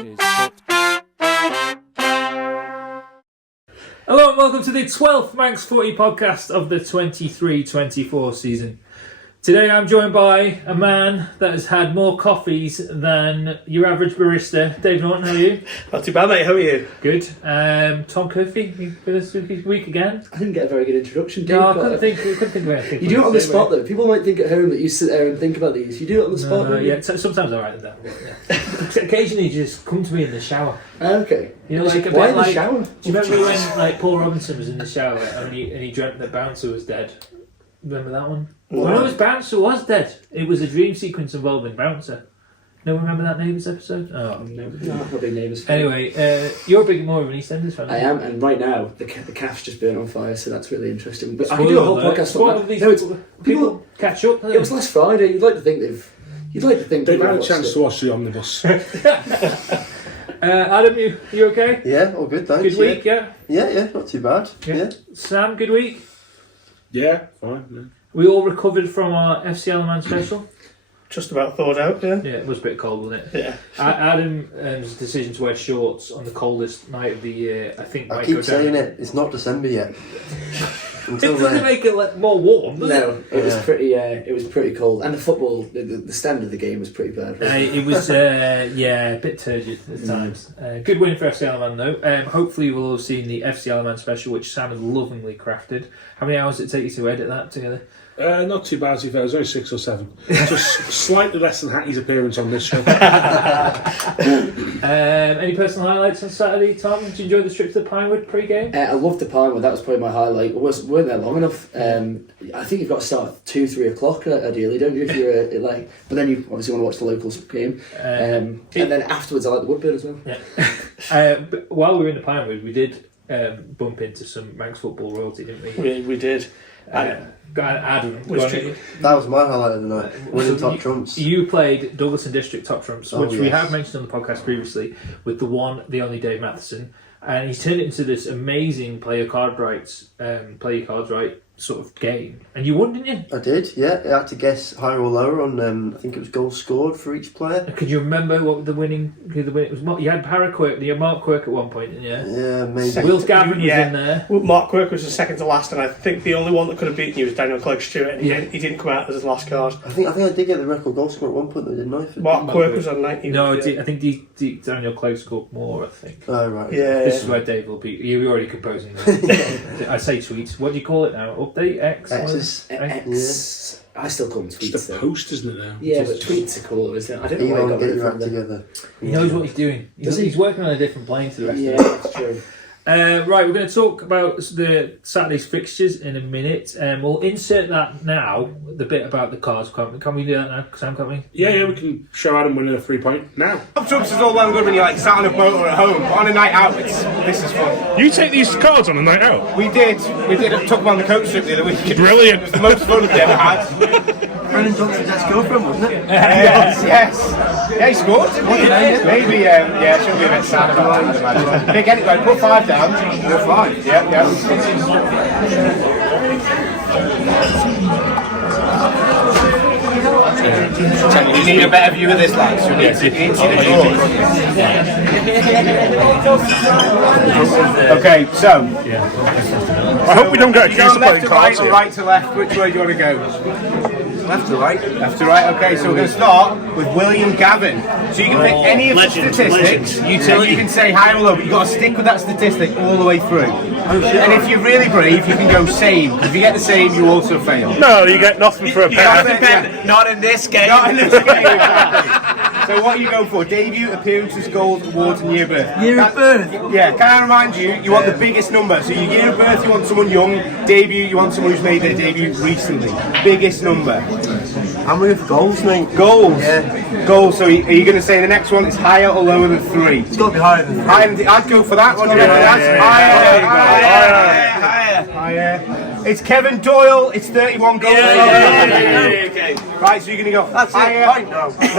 Hello and welcome to the 12th Manx Footy podcast of the 23-24 season. Today I'm joined by a man that has had more coffees than your average barista. Dave Norton, how are you? Not too bad, mate. How are you? Good. Tom Curfey, you with us this week again? I didn't get a very good introduction, Dave. No, I couldn't think of anything. You do it on the spot, though. People might think at home that you sit there and think about these. You do it on the spot, No, yeah, sometimes I write them down. Yeah. Occasionally you just come to me in the shower. Okay. You know, like a Why bit in the like... shower? Do you remember when Paul Robinson was in the shower and he dreamt that Bouncer was dead? Remember that one? What? Well, no, his Bouncer was dead. It was a dream sequence involving Bouncer. No, remember that Neighbours episode? Oh, No, I'm a big Neighbours fan. anyway, you're more of an EastEnders fan. I am, and right now the calf's just burnt on fire, so that's really interesting. But I Spoiler can do a whole alert. podcast Spoiler on that. these No, it's people catch up. It was last Friday. You'd like to think they've had a chance to watch the omnibus. Adam, you okay? Yeah, all good, thanks. Good week, yeah? Yeah, not too bad. Yeah. Sam, good week? Yeah, fine. Yeah. We all recovered from our FC Alaman special? Just about thawed out, yeah. Yeah, it was a bit cold, wasn't it? Yeah. Adam's decision to wear shorts on the coldest night of the year, I think. I keep saying it's not December yet. It doesn't make it more warm, does it? No, it was pretty. It was pretty cold, and the football, the standard of the game was pretty bad. It was, a bit turgid at times. Good win for FC Alaman though. Hopefully we'll have seen the FC Alaman special, which Sam has lovingly crafted. How many hours did it take you to edit that together? Not too bad, to be fair. It was only 6 or 7. Just slightly less than Hattie's appearance on this show. Any personal highlights on Saturday, Tom? Did you enjoy the trip to the Pinewood pre-game? I loved the Pinewood. That was probably my highlight. Weren't there long enough. I think you've got to start at 2-3 o'clock ideally, don't you? If you're but then you obviously want to watch the locals game. And then afterwards, I like the Woodbird as well. Yeah. But while we were in the Pinewood, we did bump into some Manx football royalty, didn't we? We did. Adam, that was my highlight of the night. Winning top trumps. You played Douglas and District top trumps, which we yes. have mentioned on the podcast previously, with the only Dave Matheson, and he's turned it into this amazing play your cards right sort of game, and you won, didn't you? I did, yeah. I had to guess higher or lower on. I think it was goals scored for each player. Could you remember what the winning? Who the winning was? You had Paraquirk, you had Mark Quirk at one point, didn't you? Yeah, maybe. Will Gavin was in there. Well, Mark Quirk was the second to last, and I think the only one that could have beaten you was Daniel Clegg Stewart, and he didn't come out as his last card. I think I did get the record goal score at one point, though, didn't I? Mark Quirk was on 90. No, I think Daniel Clegg scored more. I think. Oh right. Yeah. This is where Dave will be. You're already composing. I say tweets. What do you call it now? Update X. X. I still call them tweets. Just a post, isn't it now? Yeah, but tweets are cooler, isn't it? I don't know why he Elon, got get rid your of act them. together. He knows what he's doing. He's working on a different plane to the rest Yeah, of us. that's true. Right, we're going to talk about the Saturday's fixtures in a minute. We'll insert that now, the bit about the cards. Can we do that now, Sam, can't we? Yeah, we can show Adam winning a 3-point now. Trumps is all well and good when you're sat on a boat or at home, but on a night out, this is fun. You take these cards on a night out? We did talk about the coach trip the other week. Brilliant. It was the most fun we've ever had. Brennan Johnson's ex-girlfriend, wasn't it? Yes. Yeah, he scored. Maybe, she'll be a bit sad about that. Big anyway, put 5 down. They're 5. Yeah. You need a better view of this, lads. You need to see the Okay, so. I hope we don't get accused of Left playing to right cards or here. right to left? Which way do you want to go? Left to right. Left to right, okay, so we're going to start with William Gavin. So you can pick any of the statistics, and you can say high or low, but you've got to stick with that statistic all the way through. And if you're really brave, you can go same. If you get the same, you also fail. No, you get nothing for a pen. Not in this game. Not in this game, exactly. So what are you going for? Debut, appearances, goals, awards and year of birth? Year of birth? Yeah, can I remind you, you want the biggest number. So your year of birth, you want someone young. Debut, you want someone who's made their debut recently. Biggest number. I'm going for goals, mate. Goals? Yeah. Goals, so are you going to say the next one is higher or lower than 3? It's got to be higher than 3. I'd go for that one. Higher. It's Kevin Doyle, it's 31 goals. Okay. Right, so you're going to go That's higher. it. Fine, no. No, you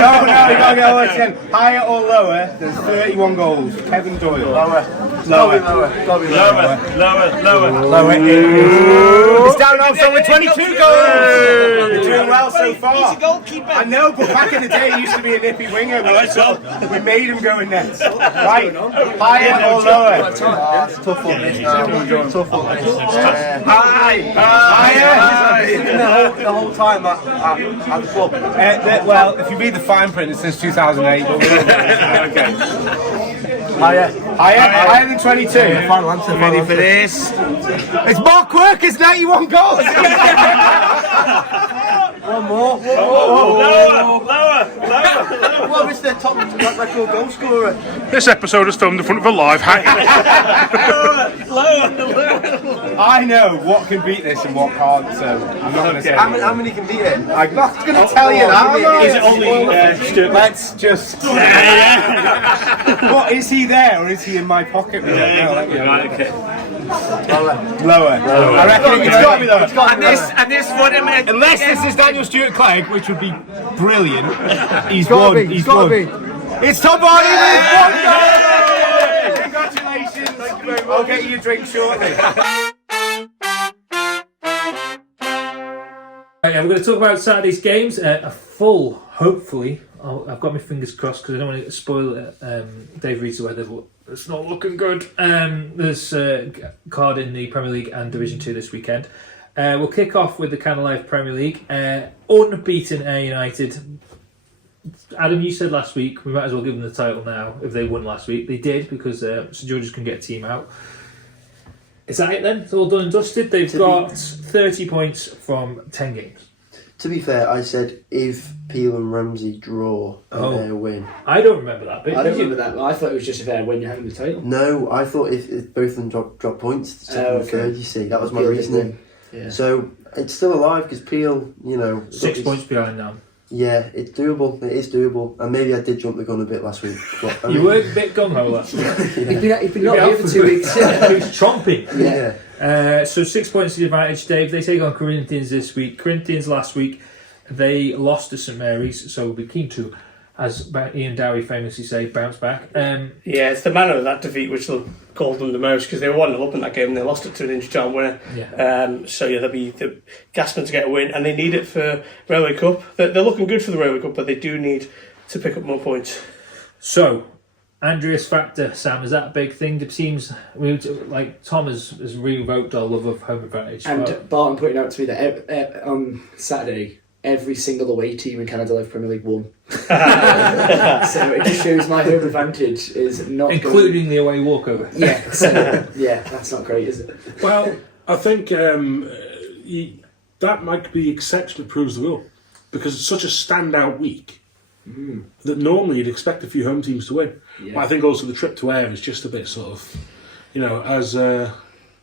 got to go again. Higher or lower than 31 goals. Kevin Doyle. Lower. Lower. Gotta be lower. Lower. It's down also with 22 goals. You're doing well so far. He's a goalkeeper. I know, but back in the day, he used to be a nippy winger. We made him go in nets. Right, higher or lower? It's tough on this now. Tough on this. Higher. The whole time at the club. Well, if you read the fine print, it's since 2008. Okay. Higher than 22. Final answer. Ready for this? It's Mark Quirker's 91 goals. One more. Lower. What is their top record goal scorer? This episode is filmed in front of a live hat. I know what can beat this and what can't, so I'm not going to say. How many can beat it? I'm not going to tell you that. Is it only Stuart? Let's just. What, is he there or is he in my pocket? We don't know. Right, okay. Lower. I reckon it's got to be lower. And this one, Unless this is Daniel Stewart Clegg, which would be brilliant. He's gotta won. be, He's gotta won. be. It's Tom Barney with 1 goal. Congratulations. Thank you very much. I'll get you a drink shortly. Right, we're going to talk about Saturday's games. A full, hopefully. I've got my fingers crossed because I don't want to spoil Dave Reed's weather, but it's not looking good. There's a card in the Premier League and Division 2 this weekend. We'll kick off with the Canada Life Premier League. Unbeaten Ayr United. Adam, you said last week we might as well give them the title now if they won last week. They did because St George's can get a team out. Is that it then? It's all done and dusted. They've got 30 points from 10 games. To be fair, I said if Peel and Ramsey draw and they win. I don't remember that bit. I don't remember that. I thought it was just if they win, you having the title. No, I thought if both of them drop points, the second and third, you see, that was my Peel reasoning. Yeah. So it's still alive because Peel, 6 points behind now. Yeah, it's doable. It is doable. And maybe I did jump the gun a bit last week. But, You were a bit gung-ho last week. He's been not here for 2 weeks. He was chomping. Yeah. So 6 points to the advantage, Dave. They take on Corinthians this week. Corinthians last week, they lost to St Mary's, so we'll be keen to, as Ian Dowie famously say, bounce back. Yeah, it's the manner of that defeat which will call them the most because they were 1-0 up in that game and they lost it to an injury time winner. Yeah. So yeah, they'll be gasping to get a win and they need it for Railway Cup. They're looking good for the Railway Cup, but they do need to pick up more points. So, Andreas factor, Sam, is that a big thing? It seems like Tom has revoked our love of home advantage. And Barton pointed out to me that on Saturday, every single away team in Canada Life Premier League won. So it just shows my home advantage is not including the away walkover. Yeah, so, yeah, that's not great, is it? Well, I think that might be the exception that proves the rule because it's such a standout week that normally you'd expect a few home teams to win. Yeah. But I think also the trip to Ayr is just a bit sort of, as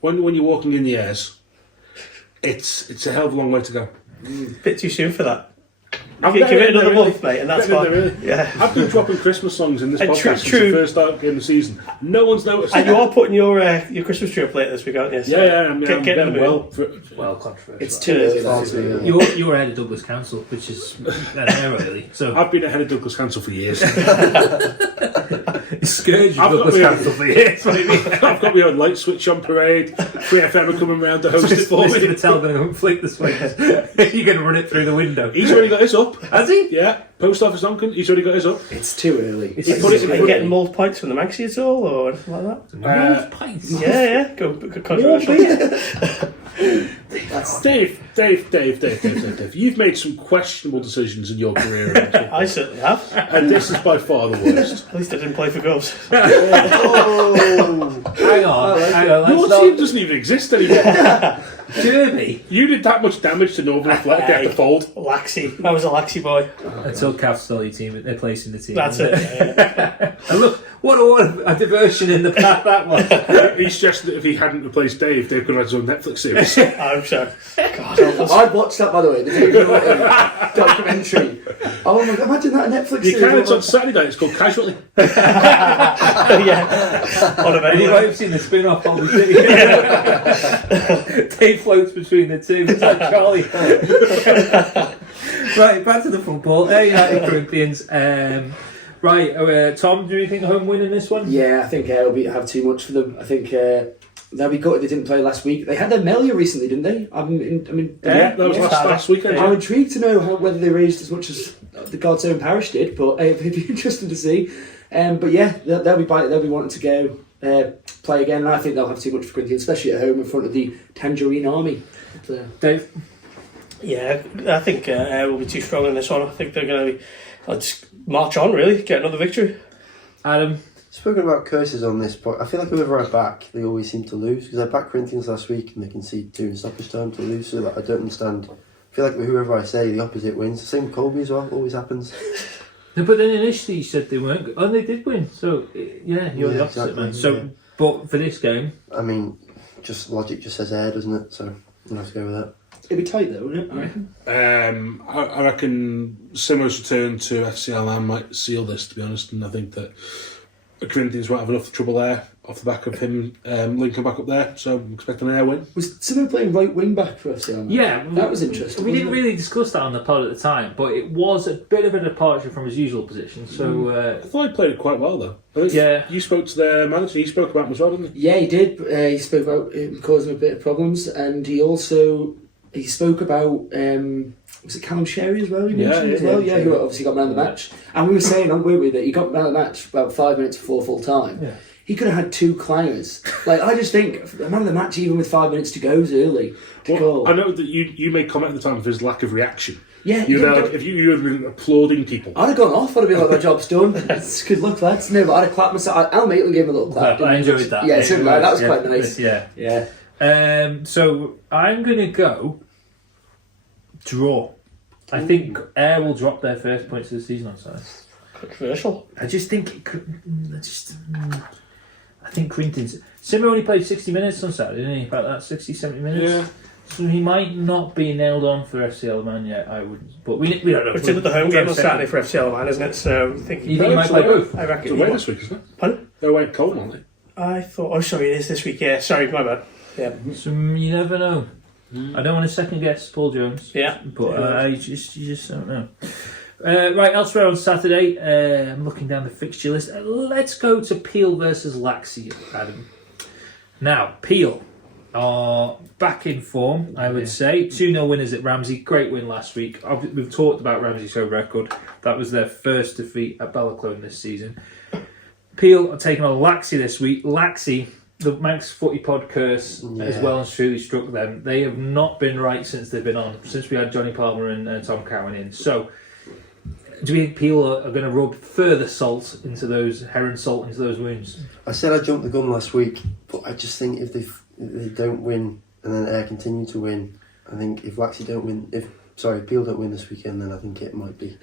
when you're walking in the airs, it's a hell of a long way to go. Bit too soon for that. I've Give it another really. month, mate, and that's fine. Really. Yeah. I've been dropping Christmas songs in this And podcast since true. the first start in the season. No one's noticed. And you are putting your Christmas tree up later this week, aren't you? So I'm get in the mood. Well, controversial. It's too early. You're ahead of Douglas Council, which is really. So I've been ahead of Douglas Council for years. scourge of I've got Douglas my own- Council for years. What do you mean? I've got my own light switch on parade. Free FM are coming round to host it for Mr. me. Mattel going to flick the switch. You're going to run it through the window. He's already got his up. Has he? Yeah, post office Duncan. He's already got his up. It's too early. It's He put it in Are you front. getting more points from the Manx at all, or anything like that? More pints. Yeah. Go controversial. Dave. You've made some questionable decisions in your career, haven't you? I certainly have. And this is by far the worst. At least I didn't play for Govs. Hang on. Your Let's team not. doesn't even exist anymore. Derby. You did that much damage to Northern Athletic they had to fold. Laxey. I was a Laxey boy. Until Cavs stole your team, they're placing the team. That's it. Yeah. And look, what a diversion in the path that was. He suggested that if he hadn't replaced Dave, Dave could have had his own Netflix series. I hope so. I'd watched that, by the way, the documentary. Oh my god, imagine that on Netflix You series. can, it's on Saturday night, it's called Casualty. Yeah. On a And you video. might have seen the spin-off on the city. Dave floats between the two. It's like Charlie. Right, back to the football. United Corinthians. Right, Tom, do you think a home win in this one? Yeah, I think will have too much for them. I think they'll be gutted they didn't play last week. They had their Melia recently, didn't they? Yeah, that was last weekend. I'm intrigued to know whether they raised as much as the God's own parish did, but it'd be interesting to see. But yeah, they'll be wanting to go play again, and I think they'll have too much for Corinthians, especially at home in front of the Tangerine Army. Dave? Yeah, I think Ayr will be too strong in this one. I think they're going to just march on, really, get another victory. Adam? Spoken about curses on this point, I feel like whoever I back, they always seem to lose, because I backed Corinthians last week and they conceded 2 in stoppage time to lose, so I don't understand. I feel like whoever I say, the opposite wins. The same with Colby as well, always happens. No, but then initially you said they weren't, and they did win, so yeah, you're the opposite, man. So, but for this game... I mean, just logic just says Ayr, doesn't it? So, I'll have to go with that. It'd be tight though, wouldn't it? I reckon. I reckon Simo's return to FC Milan might seal this, to be honest, and I think that the Corinthians won't have enough trouble there off the back of him linking back up there, so I'm expecting an Ayr win. Was Simo playing right wing back for FC Milan? Yeah, that was interesting. We didn't really discuss that on the pod at the time, but it was a bit of a departure from his usual position. So I thought he played it quite well, though. I think you spoke to their manager. He spoke about him as well, didn't he? Yeah, he did. He spoke about it causing a bit of problems, and he spoke about was it Callum Sherry as well? He mentioned as well. Yeah, who obviously got man of the match. And we were saying, weren't we, that he got man of the match about 5 minutes before full time. Yeah. He could have had 2 clangers. Like, I just think man of the match, even with 5 minutes to go, is early. I know that you made comment at the time of his lack of reaction. Yeah, if you had been applauding people, I'd have gone off. I'd have been like, my job's done. It's good luck, lads. No, but I'd have clapped myself. Al Maitland gave him a little clap. I enjoyed that. Yeah, that was quite nice. Yeah. So I'm gonna go draw. I think Ayr will drop their first points of the season on Saturday. Controversial. I just think I think Corinthians... Simo only played 60 minutes on Saturday, didn't he? About that, 60, 70 minutes. Yeah. So he might not be nailed on for FC Milan yet, I wouldn't. But we don't know. It's the home game on Saturday for FC Milan, isn't it? So I think you might play both? I reckon. It's away this week, isn't it? Pardon? They're away at Colton, aren't they? I thought... Oh, sorry, it is this week. Yeah, sorry, my bad. Yeah. So you never know. I don't want to second guess Paul Jones. Yeah. But you just don't know. Right, elsewhere on Saturday, I'm looking down the fixture list. Let's go to Peel versus Laxey, Adam. Now, Peel are back in form, I would say. 2-0 winners at Ramsey. Great win last week. We've talked about Ramsey's home record. That was their first defeat at Balaclone this season. Peel are taking on Laxey this week. Laxey, the Manx footy pod curse as well as truly struck them. They have not been right since they've been on, since we had Johnny Palmer and Tom Cowan in. So, do we think Peel are going to rub further salt into those wounds? I said I jumped the gun last week, but I just think if they don't win and then Ayr continue to win, I think if Laxey don't win, Peel don't win this weekend, then I think it might be.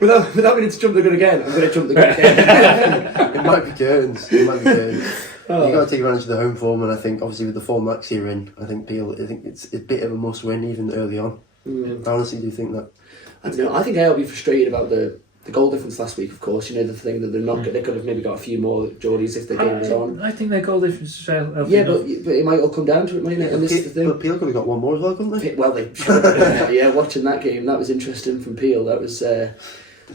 without meaning to jump the gun again, I'm going to jump the gun again. It might be Kearns. You've got to take advantage of the home form, and I think obviously with the form Laxey are in, I think it's a bit of a must win even early on. I honestly do think that. I don't know. I think I'll be frustrated about the goal difference last week. Of course, you know, the thing that they're not. They could have maybe got a few more Geordies if the game was on. I think their goal difference is healthy. Yeah, but it might all come down to it, mightn't it? And this is the thing. But Peel could have got one more as well, couldn't they? Well, they should have. Yeah, watching that game, that was interesting from Peel. That was.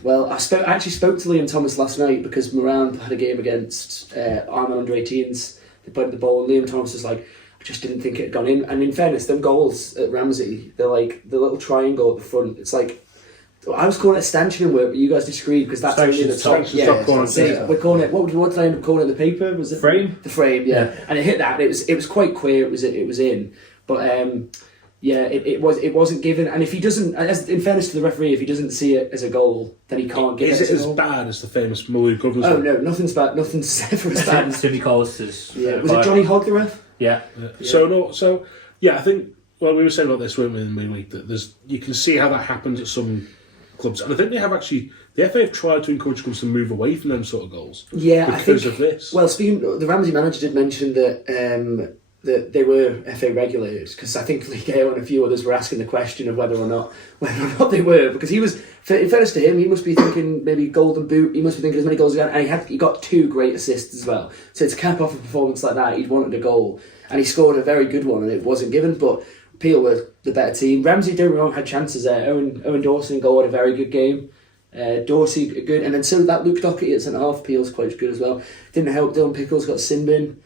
Well, I actually spoke to Liam Thomas last night because Moran had a game against Armagh under-18s. They played the ball, and Liam Thomas was like, I just didn't think it had gone in. And in fairness, them goals at Ramsey, they're like the little triangle at the front. It's like, I was calling it stanchioning work, but you guys disagreed because that's only the top. We're calling it. What did I end up calling it? The paper was it frame? The frame, yeah. And it hit that. And it was quite clear. It was in, but it wasn't given. And if he doesn't, in fairness to the referee, if he doesn't see it as a goal, then he can't give it. Is it as bad as the famous Malou Governors? Oh no, nothing's bad. Nothing's ever as bad as Timmy Collister's. Was it Johnny Hogg the ref? Yeah. So I think. Well, we were saying about this, weren't we, in the week, that you can see how that happens at some clubs, and I think they have actually. The FA have tried to encourage clubs to move away from them sort of goals. Yeah, because of this. Well, the Ramsey manager did mention that that they were FA regulators, because I think Leo and a few others were asking the question of whether or not they were, because he was, in fairness to him, he must be thinking maybe golden boot. He must be thinking as many goals again, and he got 2 great assists as well. So to cap off a performance like that, he'd wanted a goal, and he scored a very good one, and it wasn't given, but. Peel were the better team. Ramsey, don't get me wrong, had chances there. Owen Dawson in goal had a very good game. Dorsey good, and then so that Luke Doherty at centre half. Peel's quite good as well. Didn't help. Dylan Pickles got sin bin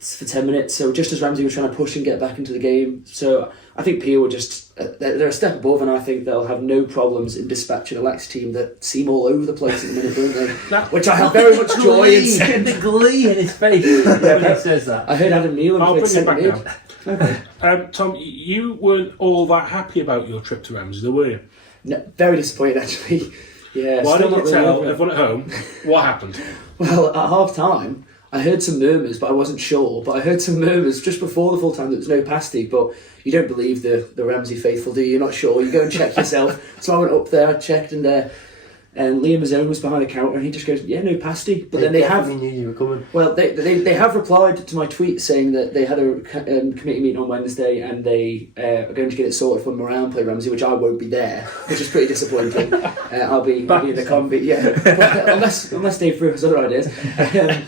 for 10 minutes. So just as Ramsey was trying to push and get back into the game, so I think Peel were just they're a step above, and I think they'll have no problems in dispatching a Lax team that seem all over the place at the minute, don't they? Which I have very much joy in saying. The glee in his face when he says that. I heard Adam Neal and I'll played bring it centre back mid. now. Okay. Tom, you weren't all that happy about your trip to Ramsey, were you? No, very disappointed actually. Yeah. Why still don't you not really tell over it. everyone at home what happened? Well, at half time, I heard some murmurs, but I wasn't sure. But I heard some murmurs just before the full time that there was no pasty. But you don't believe the Ramsey faithful, do you? You're not sure. You go and check yourself. So I went up there, I checked, and Liam Mazone was behind the counter, and he just goes, "Yeah, no pasty." But then they have. knew you were coming. Well, they have replied to my tweet saying that they had a committee meeting on Wednesday and they are going to get it sorted when Moran play Ramsey, which I won't be there, which is pretty disappointing. I'll be in the combi, yeah. But, unless Dave Brew has other ideas.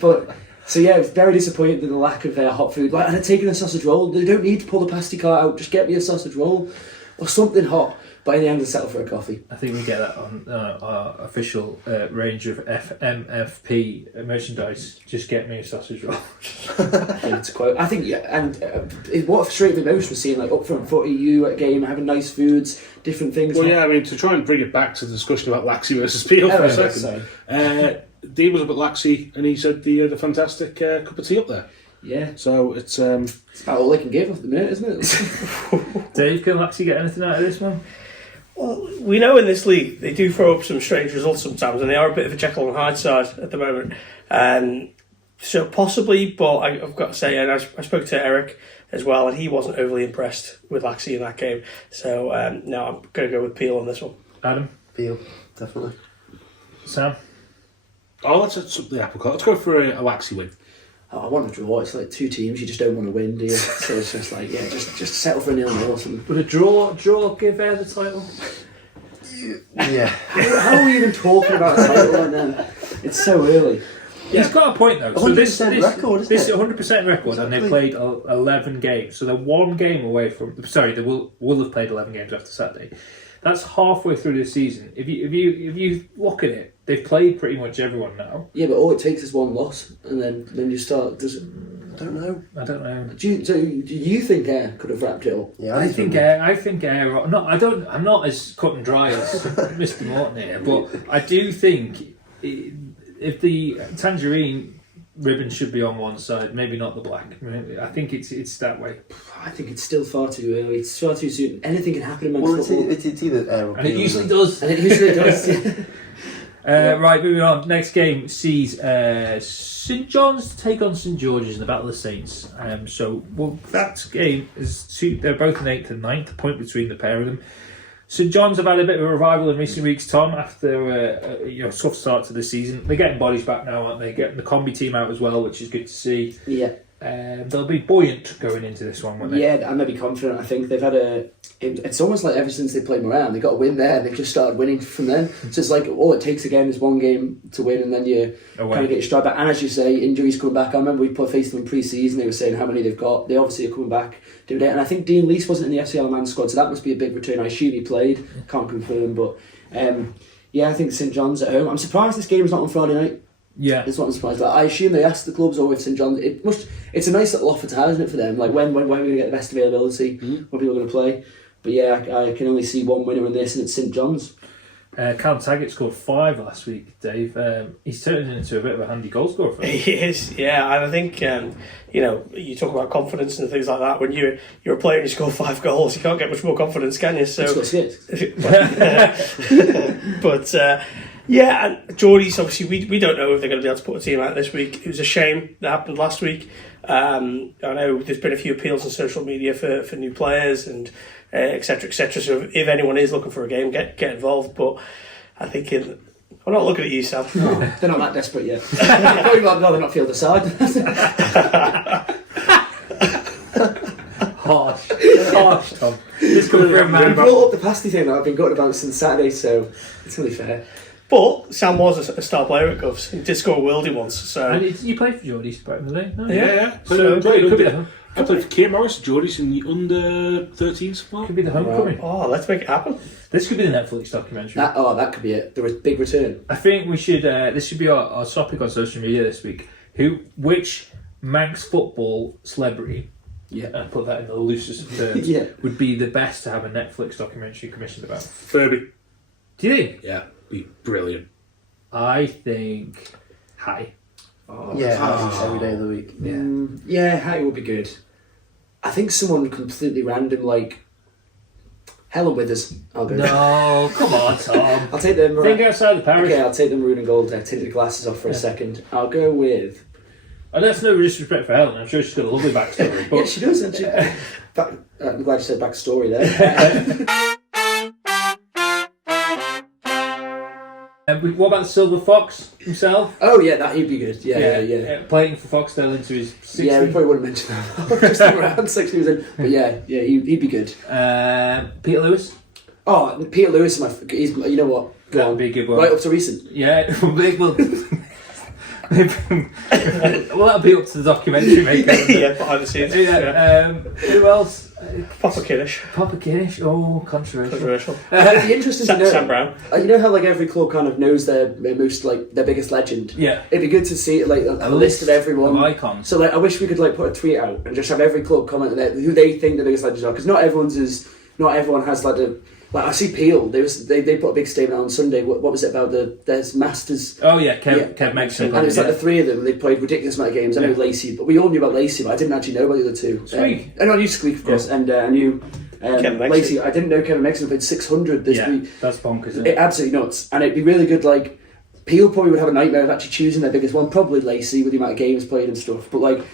But so yeah, it's very disappointing with the lack of hot food. Like, and taking a sausage roll, they don't need to pull the pasty cart out. Just get me a sausage roll or something hot. But in the end, I settle for a coffee. I think we get that on our official range of MFP merchandise. Just get me a sausage roll. To quote, I think, yeah, and what frustrated me most was seeing like up front footy, you at a game having nice foods, different things. Well, yeah, I mean, to try and bring it back to the discussion about Laxey versus Peel for a second. Dean was up at Laxey and he said they had a fantastic cup of tea up there. Yeah. So it's about all they can give off the minute, isn't it? Dave, can Laxey get anything out of this one? Well, we know in this league they do throw up some strange results sometimes, and they are a bit of a Jekyll and Hyde side at the moment. So possibly, but I've got to say, and I spoke to Eric as well, and he wasn't overly impressed with Laxey in that game. So no, I'm going to go with Peel on this one. Adam? Peel, definitely. Sam? oh, let's up the apple cart. Let's go for a Laxey win. I want to draw. It's like two teams you just don't want to win, do you? So it's just like, yeah, just settle for a 0-0 or something. Would a draw give Air the title? Yeah. How are we even talking about the title right now? It's so early. He's got a point though. So 100% record, isn't this it? is 100% record, and they played 11 games. So they're one game away from. Sorry, they will have played 11 games after Saturday. That's halfway through the season. If you look at it, they've played pretty much everyone now. Yeah, but all it takes is one loss, and then you start. I don't know. Do you think Air could have wrapped it up? Yeah, I think Air. No, I don't. I'm not as cut and dry as Mr. Morton here, but I do think if the tangerine ribbon should be on one side, maybe not the black. I think it's that way. I think it's still far too early. It's far too soon. Anything can happen in men's football. It's either Air or And it Peel, usually isn't does. And it usually does. Yeah. Right, moving on. Next game sees St John's take on St George's in the Battle of the Saints. That game is they're both in 8th and 9th, a point between the pair of them. St John's have had a bit of a revival in recent weeks, Tom, after a tough start to the season. They're getting bodies back now, aren't they? Getting the Combi team out as well, which is good to see. Yeah. They'll be buoyant going into this one, won't they? Yeah, I'm maybe confident. I think they've had it's almost like ever since they played Moran, they got a win there and they've just started winning from then. So it's like all it takes again is one game to win and then you kind of get your stride back. And as you say, injuries coming back. I remember we faced them in pre-season, they were saying how many they've got. They obviously are coming back doing it. And I think Dean Leese wasn't in the FCL Man squad, so that must be a big return. I assume he played, can't confirm, but yeah, I think St John's at home. I'm surprised this game is not on Friday night. Yeah, it's not surprised. Like, I assume they asked the clubs or with St John's. It's a nice little offer to have, isn't it, for them? Like when are we going to get the best availability? When people are going to play? But yeah, I can only see one winner in this, and it's St John's. Callum Taggart scored 5 last week, Dave. He's turning into a bit of a handy goal scorer for him. He is, yeah. And I think you talk about confidence and things like that. When you're a player and you score 5 goals, you can't get much more confidence, can you? So, but. Yeah, and Geordie's obviously we don't know if they're going to be able to put a team out this week. It was a shame that happened last week. I know there's been a few appeals on social media for new players and etc. etc. So if anyone is looking for a game, get involved. But I think I'm not looking at you, Sam. No, they're not that desperate yet. They're not field aside. Harsh, Tom. This coming from a man. You brought up the pasty thing that I've been gutted about since Saturday, so it's only fair. But Sam was a star player at Govs. He did score a worldie once. So And you played for Geordie's back in the day? No? Yeah. So it could be I played for Kate Morris, Geordie's in the under 13s. Could be the homecoming. Oh, let's make it happen. This could be the Netflix documentary. That could be it. The big return. I think we should. This should be our topic on social media this week. Which Manx football celebrity? Yeah. And put that in the loosest of terms. Yeah. Would be the best to have a Netflix documentary commissioned about. Furby. Do you think? Yeah, be brilliant. I think. Hi. Every day of the week. Yeah, Hattie would be good. I think someone completely random, like Helen Withers. I'll go. No, come on, Tom. I'll take them. Think outside the parish. Okay, I'll take the maroon and gold. I'll take the glasses off for a second. I'll go with. And that's no disrespect for Helen. I'm sure she's got a lovely backstory. But Yeah, she does. Isn't she? I'm glad you said backstory there. what about the Silver Fox himself? Oh yeah, he'd be good. Yeah. Playing for Foxtel into his 60s. Yeah, we probably wouldn't mention that. Just around 60 was in. But yeah, he'd be good. Peter Lewis. Oh, Peter Lewis, he's, you know what? Go That on. would be a good one. Right up to recent. Yeah, well, that'll be up to the documentary maker. Yeah, behind the scenes. Who else? Papa Kiddish. Papa Kiddish. Oh, controversial. It'd be interesting to know. Sam Brown. You know how like every club kind of knows their most like their biggest legend. Yeah. It'd be good to see like a list of everyone. Of icons. So like, I wish we could like put a tweet out and just have every club comment on who they think the biggest legends are, because not everyone has like a. Like I see Peel, they put a big statement out on Sunday. What was it about there's Masters? Oh yeah, Kev Maxon. And it's like the three of them. They played ridiculous amount of games. I know Lacey, but we all knew about Lacey, but I didn't actually know about the other two. Squeak. I knew Squeak, of course, and I knew Kevin Mexon. Lacey. I didn't know Kevin Mexon played 600 this week. That's bonkers. Isn't It absolutely nuts, and it'd be really good. Like Peel probably would have a nightmare of actually choosing their biggest one. Probably Lacey with the amount of games played and stuff. But like.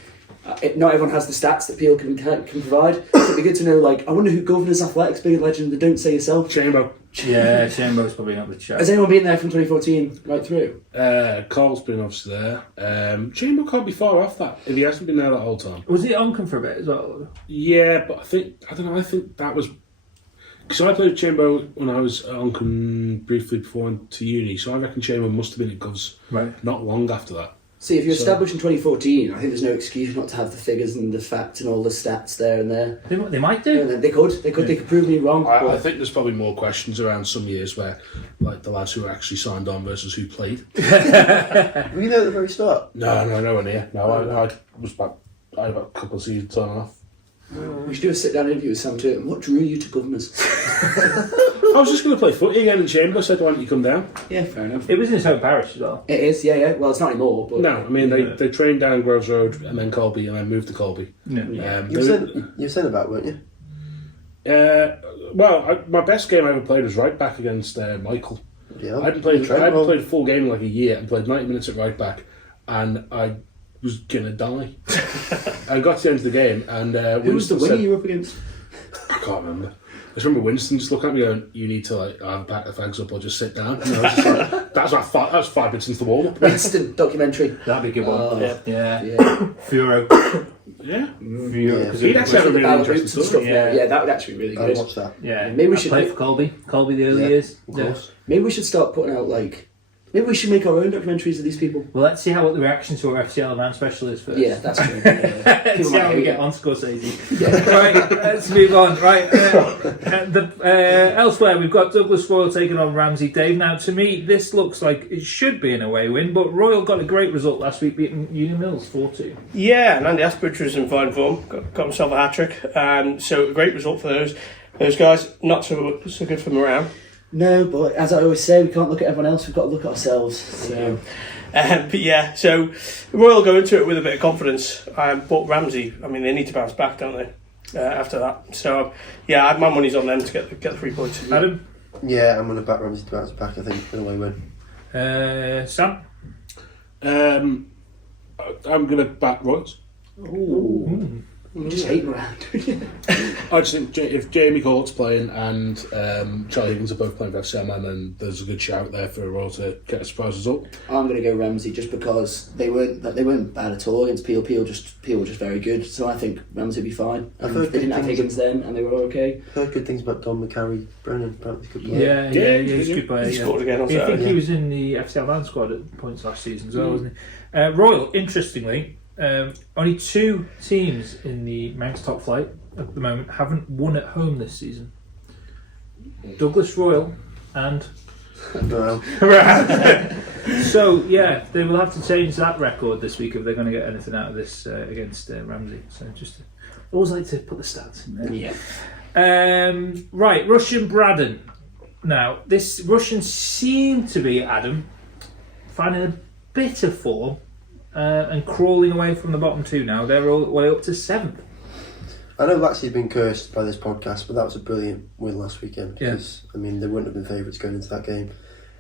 Not everyone has the stats that Peel can provide. So it'd be good to know. Like, I wonder who Governor's Athletics biggest legend. They don't say yourself. Chambo. Yeah, Chambo's probably not the chat. Has anyone been there from 2014 right through? Carl's been obviously there. Chambo can't be far off that if he hasn't been there that whole time. Was he at Oncom for a bit as well? Yeah, but I think that was because I played Chambo when I was at Oncom briefly before I went to uni. So I reckon Chambo must have been at Govs not long after that. See, if you're established in 2014, I think there's no excuse not to have the figures and the facts and all the stats there and there. They might do. They could prove me wrong. I think there's probably more questions around some years where, like the lads who actually signed on versus who played. Were you there at the very start? No, nowhere near. No, I had about a couple of seasons on and off. We should do a sit-down interview with Sam Turton. What drew you to Governors? I was just going to play footy again, and Chamber said, "Why don't you come down?" Yeah, fair enough. It was in his home parish as well. It is, yeah. Well, it's not anymore. But No, I mean they trained down Groves Road and then Colby and then moved to Colby. Yeah. You were saying about, weren't you? My best game I ever played was right back against Michael. Yeah. I hadn't played a full game in like a year and played 90 minutes at right back, and I was gonna die. I got to the end of the game, and who was the Winston winger said, you were up against? I can't remember. I just remember Winston just looking at me going, "You need to like either back the fags up or just sit down." And I was just like, that was 5 minutes into the warm up. Winston documentary. That'd be a good one. Oh, Yeah. Furo. Yeah. Furo. He'd actually have a really Ballot interesting roots and story. stuff. Yeah, that would actually be really I'd good. watch that. Yeah. Maybe we should play do- for Colby. Colby the early years. Of course. Maybe we should start putting out like. Maybe we should make our own documentaries of these people. Well, let's see what the reaction to our FCL man special is first. Yeah, that's true. Let's see how we get on Scorsese. Right, let's move on. Right, elsewhere we've got Douglas Royal taking on Ramsey Dave. Now, to me, this looks like it should be an away win, but Royal got a great result last week, beating Union Mills 4-2. Yeah, and Andy Asbridge was in fine form, got himself a hat-trick. So a great result for those guys. Not so good for morale. No, but as I always say, we can't look at everyone else. We've got to look at ourselves. So. But yeah, so Royal go into it with a bit of confidence. But Ramsey, I mean, they need to bounce back, don't they? After that, so yeah, my money's on them to get the 3 points. Adam? Yeah, I'm going to back Ramsey to bounce back, I think, in a way win. Sam? I'm going to back Royals. Ooh. You just hate around. I just think if Jamie Court's playing and Charlie Higgins are both playing for FCL Man, then there's a good shout there for Royal to get a surprise result. I'm going to go Ramsey just because they weren't bad at all against Peel. Peel were just very good. So I think Ramsey will be fine. I've heard They didn't have things- Higgins then, and they were okay. Heard good things about Don McCarry Brennan, apparently good player. Yeah, he's a good player. He scored again on I think Saturday. he was in the FCL man squad at points last season as well, wasn't he? Royal, interestingly, Only 2 teams in the Manx top flight at the moment haven't won at home this season. Douglas Royal and No. So yeah, they will have to change that record this week if they're going to get anything out of this against Ramsey. So just always like to put the stats in there. Yeah. Right, Russian Braddon. Now this Russians seem to be, Adam, finding a bit of form and crawling away from the bottom 2 now. They're all the way up to 7th. I know Laxey's been cursed by this podcast, but that was a brilliant win last weekend because, I mean, they wouldn't have been favourites going into that game.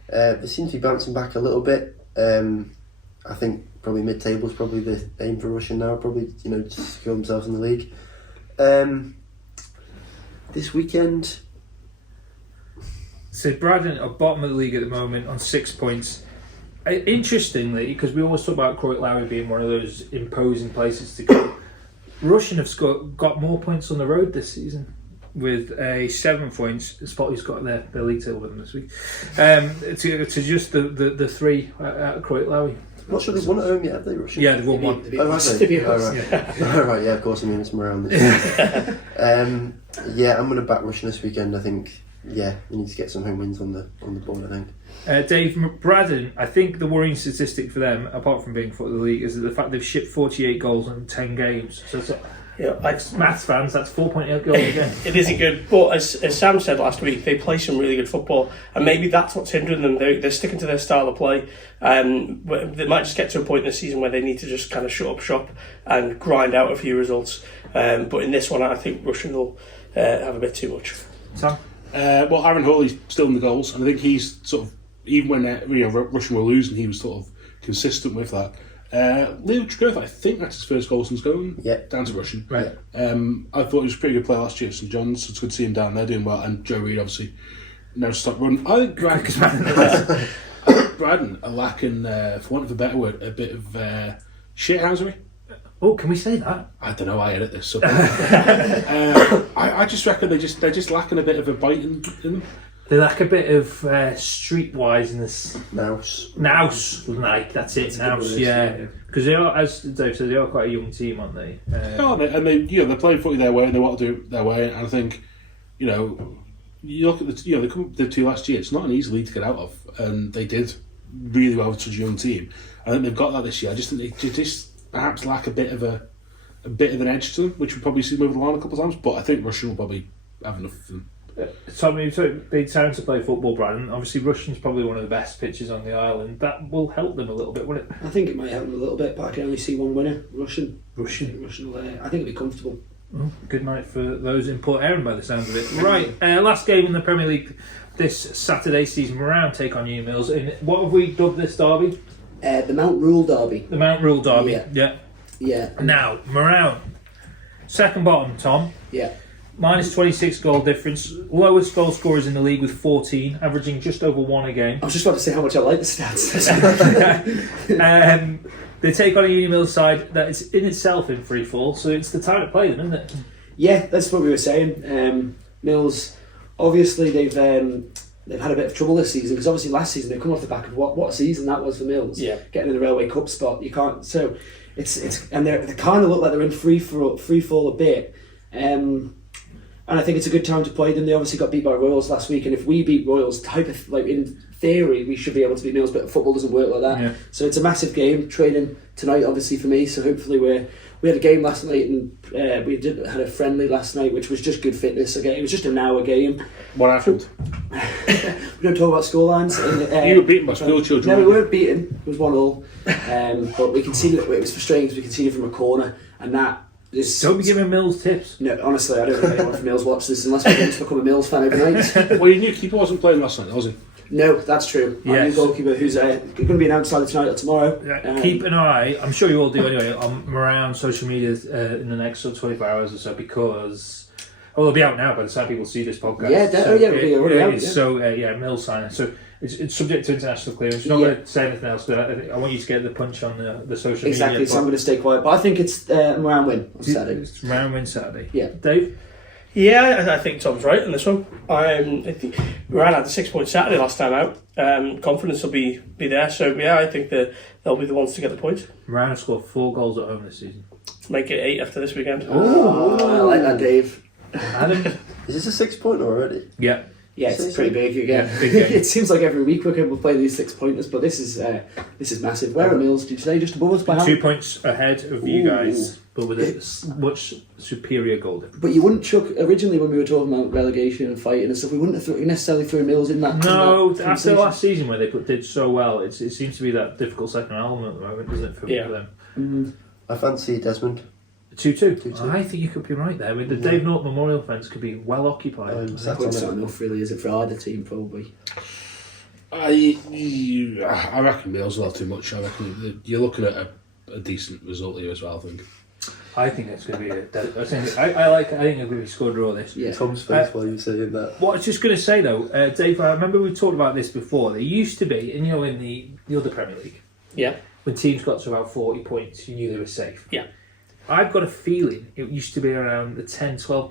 They seem to be bouncing back a little bit. I think probably mid-table is probably the aim for Russian now, probably, to secure themselves in the league. This weekend... So Braddon are bottom of the league at the moment on 6 points. Interestingly, because we always talk about Croydon Lowry being one of those imposing places to go, Russian have got more points on the road this season with 7 points. Spotty's got their league table with them this week. To just the 3 at Croydon Lowry. I'm not sure they've won at home yet, have they, Russian? Yeah, they've won 1. Oh, have they? Oh, right. Right, yeah, of course, I mean, it's around this. Yeah, I'm going to back Russian this weekend. I think, yeah, we need to get some home wins on the board, I think. Dave, Braddon, I think the worrying statistic for them, apart from being fourth of the league, is the fact they've shipped 48 goals in 10 games. So maths fans, that's 4.8 goals again. It isn't good, but as Sam said last week, they play some really good football, and maybe that's what's hindering them. They're sticking to their style of play. They might just get to a point this season where they need to just kind of shut up shop and grind out a few results. But in this one, I think Russian will have a bit too much. Sam? Well, Aaron Hawley's still in the goals, and I think he's sort of, even when Russian were losing, he was sort of consistent with that. Leo Trigurth, I think that's his first goal since going down to Russian. Right. I thought he was a pretty good player last year at St John's, so it's good to see him down there doing well. And Joe Reid obviously now stopped running. I think Braddon are lacking, for want of a better word, a bit of shithousery. Oh, can we say that? I don't know. I edit this. So I just reckon they're just lacking a bit of a bite in them. They lack a bit of streetwiseness. Nous. Like that's it. Nous, yeah. Because they are, as Dave said, they are quite a young team, aren't they? They're playing footy their way, and they want to do it their way. And I think, you look at the 2 last year. It's not an easy league to get out of, and they did really well with such a young team. I think they've got that this year. I just think they just perhaps lack a bit of an edge to them, which we'll probably see moving along a couple of times. But I think Russian will probably have enough of them. Tommy, so they tend to play football, Braddon. Obviously, Russian's probably one of the best pitches on the island. That will help them a little bit, won't it? I think it might help them a little bit, but I can only see one winner. Russian will, I think it'll be comfortable. Oh, good night for those in Port Erin by the sounds of it. Right, last game in the Premier League this Saturday season. Moran take on New Mills. In what have we dubbed this derby? The Mount Rule derby. The Mount Rule derby. Yeah. Now, Moran, second bottom, Tom. Yeah. Minus 26 goal difference. Lowest goal scorers in the league with 14, averaging just over 1 a game. I was just about to say how much I like the stats. They take on a Uni Mills side that is in itself in free fall, so it's the time to play them, isn't it? Yeah, that's what we were saying. Mills, obviously they've had a bit of trouble this season because obviously last season they've come off the back of what a season that was for Mills. Yeah, getting in the Railway Cup spot, you can't. So it's and they kind of look like they're in free fall a bit. And I think it's a good time to play them. They obviously got beat by Royals last week, and if we beat Royals, in theory, we should be able to beat Mills, but football doesn't work like that. Yeah. So it's a massive game. Training tonight, obviously, for me, so hopefully we had a game last night, and we had a friendly last night, which was just good fitness. Okay, it was just an hour game. What happened? We don't talk about scorelines. You were beaten by school children. No, we weren't beaten. It was 1-1. But we conceded. It was frustrating because we conceded from a corner, and that. Don't be giving Mills tips. No, honestly, I don't think anyone from Mills watch this unless we want to become a Mills fan overnight. Well, your new keeper wasn't playing last night, was he? No, that's true. Our new goalkeeper, who's going to be announced either tonight or tomorrow. Keep an eye, I'm sure you all do anyway, on around social media in the next 24 hours or so, because it'll be out now by the time people see this podcast. It'll be already out. So, Mills signing. So it's subject to international clearance. You're not going to say anything else, but I want you to get the punch on the social media. Exactly, so I'm going to stay quiet. But I think it's Moran win on Saturday. It's Moran win Saturday. Yeah. Dave? Yeah, I think Tom's right on this one. I think Moran had the 6 point Saturday last time out. confidence will be there. So yeah, I think that they'll be the ones to get the points. Ryan scored 4 goals at home this season. Make it 8 after this weekend. I like that, Dave. Adam? Is this a 6-pointer already? Yeah. Yeah, it's pretty big again. Yeah, big game. It seems like every week we're playing these 6-pointers, but this is massive. Where are Mills? Did you say just above us by how? 2 points ahead of you guys, but with a much superior goal difference. But you wouldn't chuck originally when we were talking about relegation and fighting and stuff. We wouldn't have necessarily threw Mills in that. No, in that after conversation. last season where they did so well, it seems to be that difficult second element at the moment, doesn't it, for them? I fancy Desmond. 2-2. 2-2. I think you could be right there. With the Dave Norton Memorial fence could be well occupied. That's not enough, really, is it, for either team? Probably. I reckon Mills a lot too much. I reckon you're looking at a decent result here as well, I think. It's going to be I think it's going to be score draw this. Yeah. Tom's face while you were saying that. What I was just going to say though, Dave, I remember we talked about this before. There used to be, and in the other Premier League, when teams got to about 40 points, you knew they were safe. Yeah. I've got a feeling it used to be around the 10-12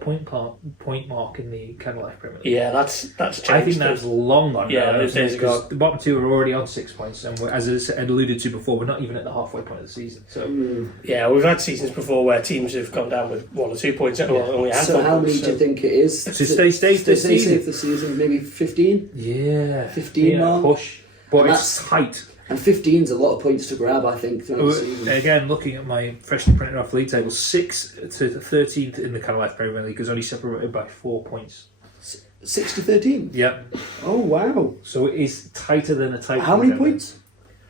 point mark in the kind of Premier League. Yeah, that's changed. I think that's long gone. Yeah, now, those days ago. because the bottom two are already on 6 points, and as I had alluded to before, we're not even at the halfway point of the season. So yeah, we've had seasons before where teams have gone down with 1 or 2 points. Well, only a handful So how of many points, do you think it is? To stay safe this season? Safe this season, maybe 15. Yeah, 15 mark. push, but And it's tight. And 15's a lot of points to grab, I think, throughout the season. Again, looking at my freshly printed off league table, 6th to 13th in the Castletown Premier League is only separated by 4 points. 6 to 13. Yep. Oh wow! So it is tighter than a tight. How many points?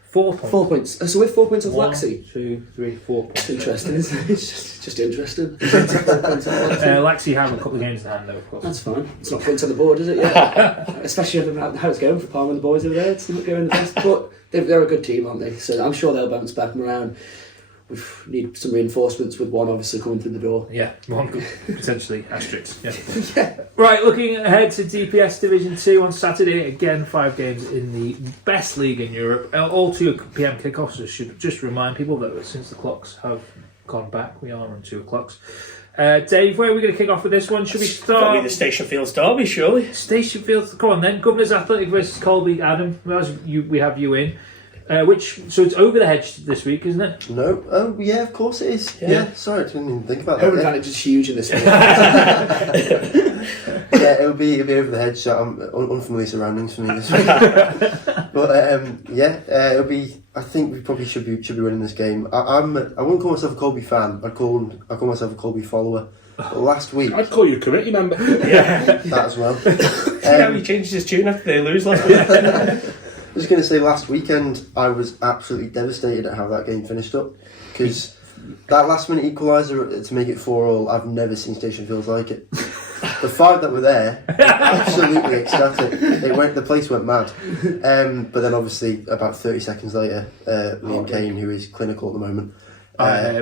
4 points. 4 points. So we're 4 points off 1, Laxey. 2, 3, 4 points. It's interesting, isn't it? It's just interesting. Laxey have a couple of games in hand, though, of course. That's fine. It's not points on the board, is it? Yeah. Especially about how it's going for Palmer and the boys over there. It's not going the best, but they're a good team, aren't they? So I'm sure they'll bounce back around. We need some reinforcements with one obviously coming through the door. Yeah, one could potentially asterisk. Yeah. Right, looking ahead to DPS Division 2 on Saturday. Again, 5 games in the best league in Europe. All 2 PM kickoffs. So should just remind people that since the clocks have gone back, we are on 2 o'clocks. Dave, where are we going to kick off with this one? Should we Got to start? be the Station Fields derby, surely. Station Fields. Come on then. Governors Athletic versus Colby. Adam, we have you in. So it's over the hedge this week, isn't it? No. Oh, yeah, of course it is. Yeah. Sorry, I didn't even think about that. Everyone kind of just huge in this one. Yeah, it'll be over the hedge. So unfamiliar surroundings for me this week. But it'll be. I think we probably should be winning this game. I wouldn't call myself a Colby fan. I call myself a Colby follower. But last week, I'd call you a committee member. that as well. See how he changed his tune after they lose last week. I was going to say last weekend I was absolutely devastated at how that game finished up, because that last minute equaliser to make it 4-4, I've never seen Station Fields like it. The 5 that were there, absolutely ecstatic. The place went mad. But then obviously about 30 seconds later, Liam Kane, who is clinical at the moment,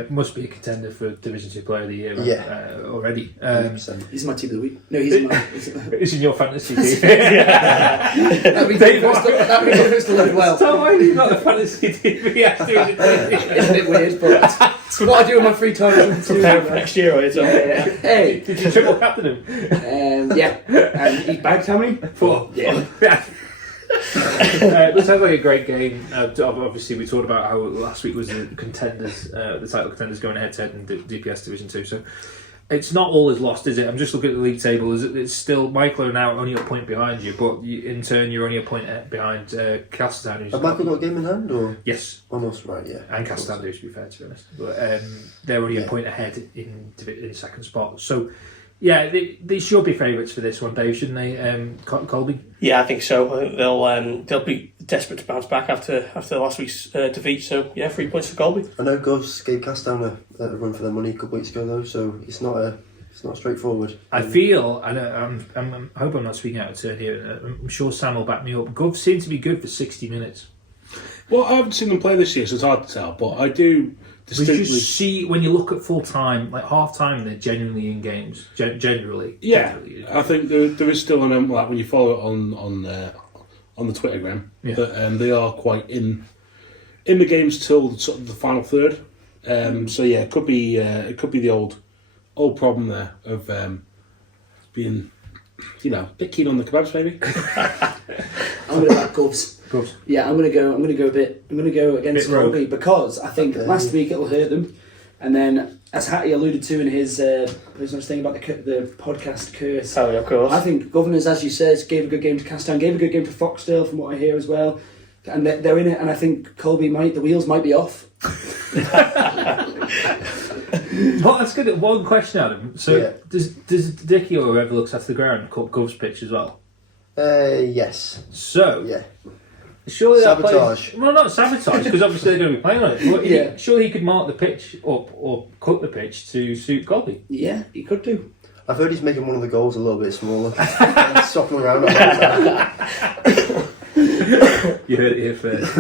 must be a contender for Division 2 Player of the Year. Yeah. Already. 100%. He's my team of the week. No, he's my. It's in your fantasy team. That'd be good to look well. So why have you got a fantasy team? Isn't it weird? But it's what I do in my free time. Prepare for next year, right? So. Hey, Did you triple captain him? yeah. And he bagged how many? 4. Yeah. This sounds like a great game. Obviously, we talked about how last week was the contenders, the title contenders going head to head in DPS Division 2. So it's not all is lost, is it? I'm just looking at the league table. It's still Michael are now only a point behind you, but in turn you're only a point behind Castletown. Have Michael got a game in hand, or? Yes. Almost right, yeah. And Castletown, to be fair, to be honest. But they're only a point ahead in second spot. So. Yeah, they should be favourites for this one, Dave, shouldn't they? Colby. Yeah, I think so. I think they'll be desperate to bounce back after last week's defeat. So yeah, 3 points for Colby. I know Govs gave Castletown a run for their money a couple weeks ago though, so it's not straightforward. I feel, and I hope I'm not speaking out of turn here. I'm sure Sam will back me up. Govs seem to be good for 60 minutes. Well, I haven't seen them play this year, so it's hard to tell. But I do distinctly see when you look at full time, like half time, they're genuinely in games. Generally, I think there is still an element like when you follow it on the Twittergram that they are quite in the games till sort of the final third. So yeah, it could be the old problem there of being a bit keen on the kebabs, maybe. I'm going to back Govs. Govs. Yeah, I'm going to go against Bit rogue. Colby because I think last week it'll hurt them, and then as Hattie alluded to in his thing about the podcast curse. Oh, yeah, of course. I think Governors, as you said, gave a good game to Castletown, gave a good game to Foxdale, from what I hear as well, and they're in it. And I think Colby the wheels might be off. Well, that's good. One question, Adam. So, Yeah. does Dickie or whoever looks after the ground cut Gov's pitch as well? Yes. So, Yeah. surely Sabotage. Well, not sabotage, because obviously they're going to be playing on it. But Yeah. surely he could mark the pitch up or cut the pitch to suit Colby. Yeah, he could do. I've heard he's making one of the goals a little bit smaller. Swapping around all the time. You heard it here first.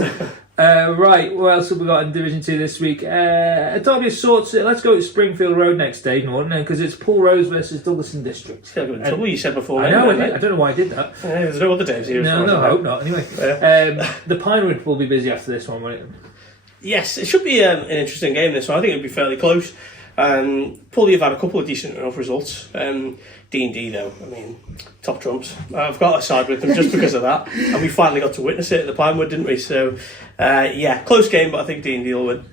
Right, what else have we got in Division 2 this week? A derby of sorts. Let's go to Springfield Road next, Dave Norton, because it's Paul Rose versus Douglaston District. Still got in trouble, you said before. I know, mate. I don't know why I did that. There's no other Daves here. No, I hope not. Anyway, the Pinewood will be busy after this one, won't it? Yes, it should be an interesting game this one. I think it'll be fairly close. Pulley have had a couple of decent enough results. D&D though, I mean, top trumps. I've got to side with them just because of that. And we finally got to witness it at the Pinewood, didn't we? So, yeah, close game, but I think D&D will win.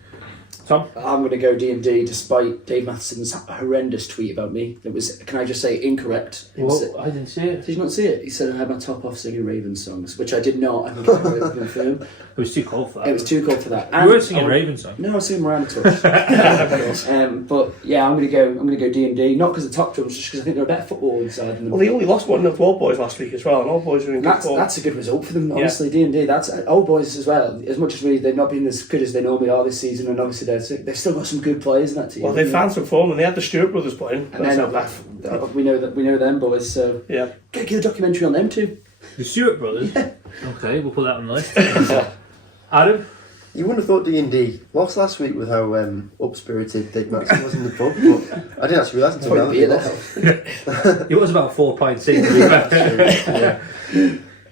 Tom? I'm going to go D&D despite Dave Matheson's horrendous tweet about me. It was, can I just say, incorrect. Well, I didn't see it. Did you not see it? He said I had my top off singing Raven songs, which I did not. I think I can confirm. It was too cold for that. It was too cold for that. You weren't singing Raven song. No, I was singing Miranda Touch. But yeah, I'm going to go D&D. Not because of top drums, just because I think they're a better football inside than them. Well, they only lost 1-0 to Old Boys last week as well, and Old Boys were in good form. That's a good result for them, honestly. D&D, that's Old Boys as well. As much as they've not been as good as they normally are this season, and obviously they've still got some good players in that team. Well, they found some form, and they had the Stewart brothers playing. And then we know them boys. So yeah, get a documentary on them too. The Stewart brothers? Yeah. Okay, we'll put that on the list. Adam? You wouldn't have thought D&D lost last week with how up-spirited Dave Max was in the pub, but I didn't actually realise until now that he lost. It was about 4 pints in. Yeah.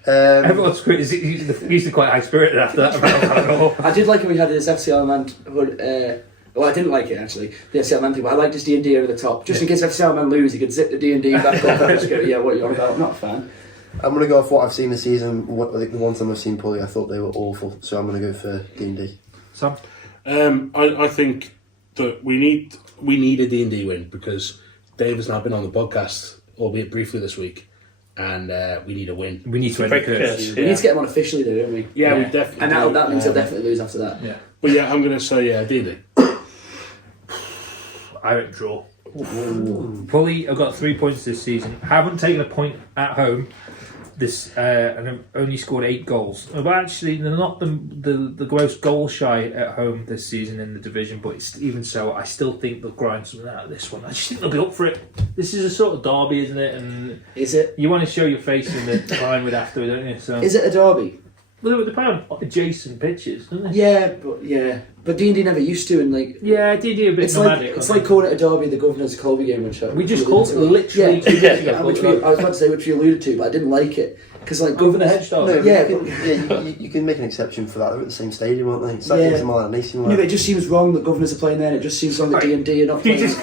Everyone's usually quite high spirited after that. I did like when we had this FCL man. Well, I didn't like it actually, the FCL man thing, but I liked his D&D over the top. Just in case FCL man lose, he could zip the D&D back up and just go, yeah, what are you on about? I'm not a fan. I'm going to go off what I've seen this season. The one time I've seen Pulley, I thought they were awful, so I'm going to go for D&D. Sam? I think that we need a D&D win because Dave has now been on the podcast, albeit briefly this week, and we need a win. We need to break the curse. We need to get him on officially though, don't we? Yeah, we definitely and do. that means he'll definitely lose after that. Yeah. But yeah, I'm going to say D&D. I went draw. Pulley have got 3 points this season. Haven't taken a point at home this and have only scored 8 goals. Well, actually, they're not the most goal shy at home this season in the division, but even so, I still think they'll grind something out of this one. I just think they'll be up for it. This is a sort of derby, isn't it? And is it? You want to show your face in the line with after, don't you? So is it a derby? Well, they play on adjacent pitches, don't they? Yeah, but D&D never used to, and like D&D a bit nomadic. It's like calling it a derby, the Governor's Colby game, which we just called it literally. I was about to say which you alluded to, but I didn't like it because like Governor you can make an exception for that. They're at the same stadium, aren't they? It's like it's a mile and AC. No, but it just seems wrong that Governors are playing there. And it just seems wrong that D&D are not playing. You just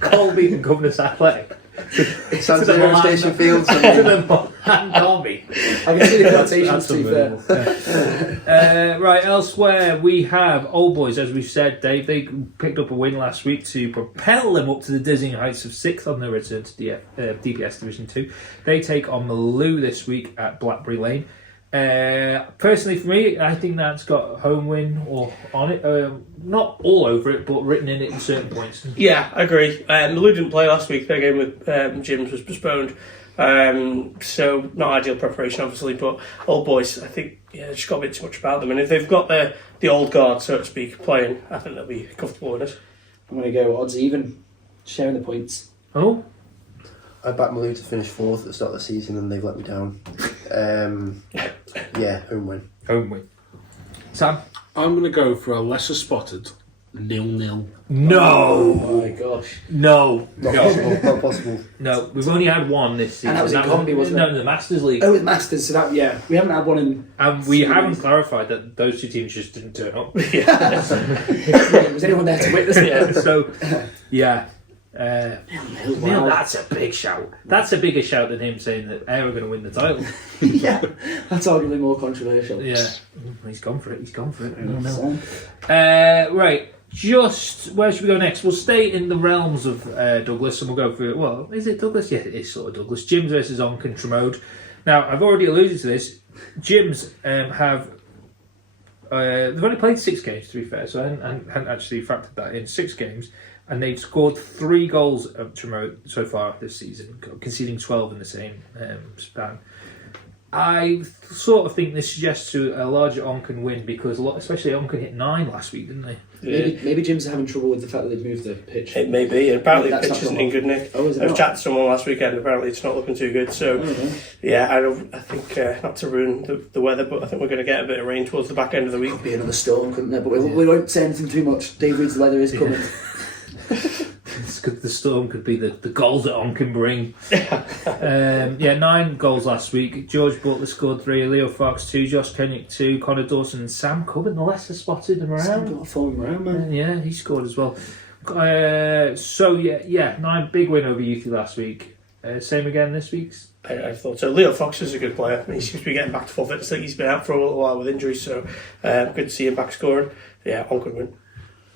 Colby and Governor's Athletic. San Zero Station Fields. To the Derby. I can see the connotations to be fair. Right, elsewhere we have Old Boys, as we've said, Dave. They picked up a win last week to propel them up to the dizzying heights of 6th on their return to DPS Division 2. They take on Maloo this week at Blackberry Lane. Personally, for me, I think that's got home win or on it. Not all over it, but written in it in certain points. Yeah, I agree. Maloo didn't play last week. Their game with Jim's was postponed. So not ideal preparation, obviously. But Old Boys, I think, just got a bit too much about them. And if they've got the old guard, so to speak, playing, I think they'll be comfortable with it. I'm going to go odds even, sharing the points. Oh. I backed Maloo to finish 4th at the start of the season and they've let me down. Home win. Home win. Sam? I'm going to go for a lesser spotted 0-0. No! Oh my gosh. No. Not possible. No, we've only had one this season. And that was in Combi, wasn't it? No, the Masters League. Oh, with Masters, so we haven't had one in... And we haven't clarified that those two teams just didn't turn up. Was anyone there to witness it? So, yeah. Neil, that's a big shout. That's a bigger shout than him saying that Ayr are going to win the title. Yeah, that's arguably more controversial. Yeah, he's gone for it. So, Right, just where should we go next? We'll stay in the realms of Douglas, and we'll go for it. Well, is it Douglas? Yeah, it is sort of Douglas. Gyms versus Onken Tremode. Now, I've already alluded to this. Gyms have they've only played 6 games, to be fair, so I hadn't actually factored that in. 6 games, and they've scored 3 goals of Tremode so far this season, conceding 12 in the same span. I sort of think this suggests to a larger Onken win because, especially Onken hit 9 last week, didn't they? maybe Jim's having trouble with the fact that they've moved the pitch. It may be, and apparently the That's pitch not isn't gone in good nick. Oh, is it I was not? chatting to someone last weekend, apparently it's not looking too good, so yeah, I think not to ruin the weather, but I think we're going to get a bit of rain towards the back end of the week. Could be another storm, couldn't there? But we won't say anything too much. Dave Reed's weather is coming. The storm could be the goals that Onken bring. 9 goals last week. George Butler scored 3, Leo Fox 2, Josh Koenig 2, Connor Dawson and Sam Cubbin, the Leicester spotted them around. Got to follow him around, man. Yeah, he scored as well. 9 big win over Youthie last week. Same again this week's. I thought so. Leo Fox is a good player. He seems to be getting back to full fitness. I think he's been out for a little while with injuries, so good to see him back scoring. Yeah, Onken win.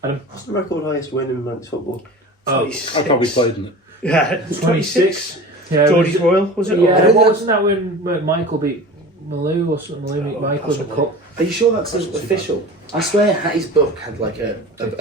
What's the record highest win in Manx football? I probably played in it. Yeah, 26. Yeah, Geordie's Royal, was it? Yeah, Or- wasn't that when Michael beat Malou or something? Malou beat Michael in the cup. Are you sure that's official? I swear Hattie's book had like something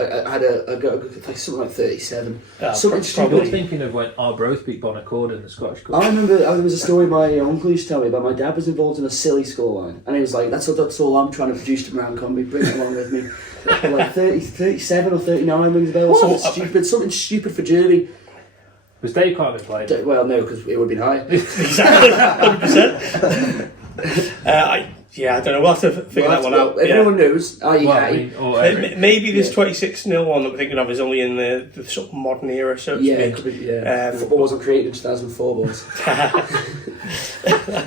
like 37. Something I stupid. was thinking of when Arbroath beat Bonaccord in the Scottish Cup. I remember there was a story my uncle used to tell me about my dad was involved in a silly scoreline, and he was like, that's all I'm trying to produce around Combi, bring it along with me. Like 37 or 39 rings a bell, or something stupid for Jeremy. Was Dave Carter played? Well, no, because it would have been high. Exactly, 100%. I don't know. We'll have to figure that one out. Everyone knows, i.e. Hattie. Maybe this 26-0 one that we're thinking of is only in the sort of modern era, so to speak. Football wasn't created in 2004, boys.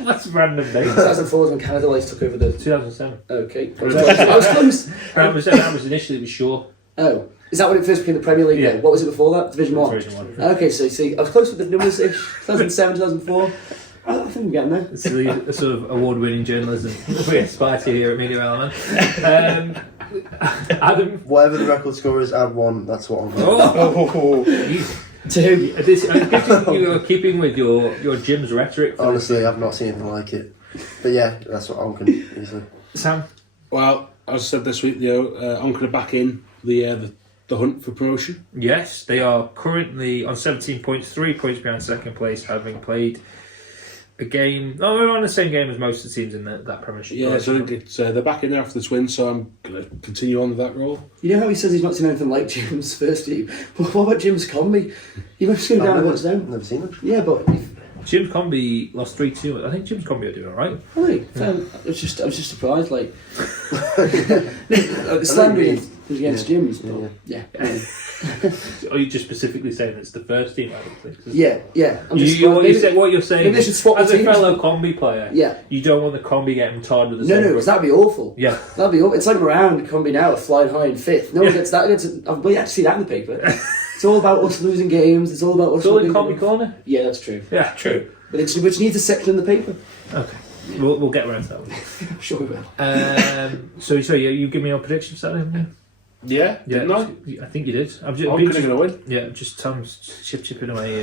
That's random name. 2004 was when Canada Life took over the... 2007. Okay. I was close. That was initially it was Shaw. Oh. Is that when it first became the Premier League? Yeah. Then? What was it before that? Division 1? Division 1. Okay, so see, I was close with the numbers-ish. 2007, 2004. I think we're getting there. It's the sort of award-winning journalism we aspire to here at Media Element. Adam, Whatever the record score is, add 1. That's what I'm going. easy. 2. You're keeping with your Jim's rhetoric. Honestly, I've not seen anything like it. But yeah, that's what I'm going to easily. Sam? Well, as I said this week, Onken are back in the hunt for promotion. Yes, they are currently on 17 points, 3 points behind second place, having played a game. Oh, we're on the same game as most of the teams in that Premiership. Yeah, so I think they're back in there after this win, so I'm going to continue on with that role. You know how he says he's not seen anything like Jim's first team? What about Jim's Combi? You've just going down and watch them. Never seen it. Yeah, but... Jim's Combi lost 3-2. I think Jim's Combi are doing alright. Really? I was just surprised, like... the slandering was against Jim's, but... Yeah. Are you just specifically saying it's the first team, I don't think? Yeah. I'm just what you're saying maybe they should swap as the a teams. fellow Combi player, Yeah. you don't want the Combi getting tarred with the No, same because that'd be awful. Yeah. That'd be awful. It's like around Combi now, flying high in 5th. No one gets that. We actually see that in the paper. It's all about us losing games. It's all about us... It's all in Combi Corner? Yeah, that's true. Yeah, true. But which needs a section in the paper. Okay. We'll get around to that one. I'm sure we will. So you give me your prediction for Saturday? Yeah, didn't I? I think you did. Onken are going to win. Yeah, just Tom's chipping away here.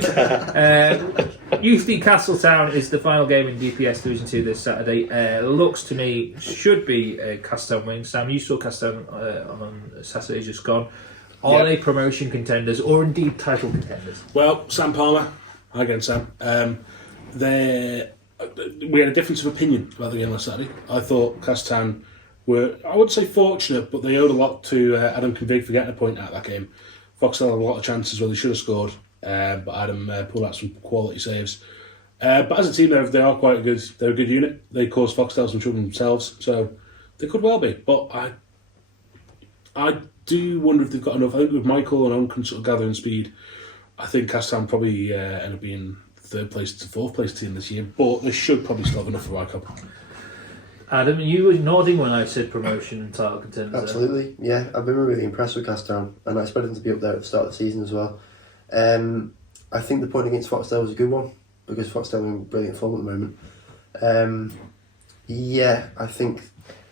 Youthie Castletown is the final game in DPS Division 2 this Saturday. Looks to me should be Castletown win. Sam, you saw Castletown on Saturday just gone. Are they promotion contenders or indeed title contenders? Well, Sam Palmer, again Sam, we had a difference of opinion about the game last Saturday. I thought Castletown were, I wouldn't say fortunate, but they owed a lot to Adam Convig for getting a point out of that game. Foxtel had a lot of chances where they should have scored, but Adam pulled out some quality saves. But as a team, they are quite good. They're a good unit. They caused Foxtel some trouble themselves, so they could well be. But I do wonder if they've got enough. I think with Michael and Onken sort of gathering speed, I think Castletown probably end up being third place to fourth place team this year, but they should probably still have enough for White Cup. Adam, you were nodding when I said promotion and title contenders. Absolutely, yeah. I've been really impressed with Castletown, and I expect them to be up there at the start of the season as well. I think the point against Foxdale was a good one because Foxdale are in brilliant form at the moment. I think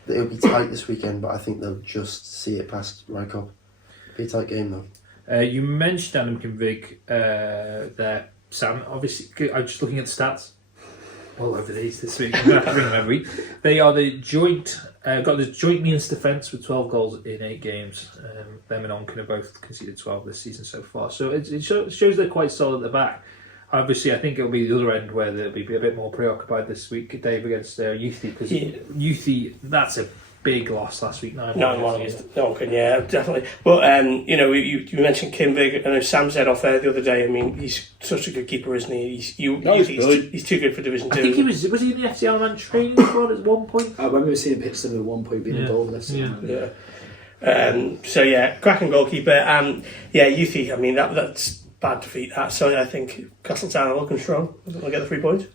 that it'll be tight this weekend, but I think they'll just see it past Rykop. Be a tight game though. You mentioned Adam Kinvig there, Sam. Obviously, I'm just looking at the stats all over these this week. I'm going to have to bring them every week. They are the joint, got the joint means defence with 12 goals in 8 games. Them and Onken have both conceded 12 this season so far. So it shows they're quite solid at the back. Obviously, I think it'll be the other end where they'll be a bit more preoccupied this week, Dave, against Youthy, because Youthy, that's a big loss last week. 9-1 against Onken, yeah, definitely. But, you mentioned Kinvig. I know Sam said off there the other day, I mean, he's such a good keeper, isn't he? He's too good for Division 2. I think he was he in the FCL Man training squad at one point? I remember seeing pictures of him at one point being involved with Yeah. Cracking goalkeeper. Youthy, I mean, that's bad defeat. So I think Castletown are looking strong. They'll get the 3 points.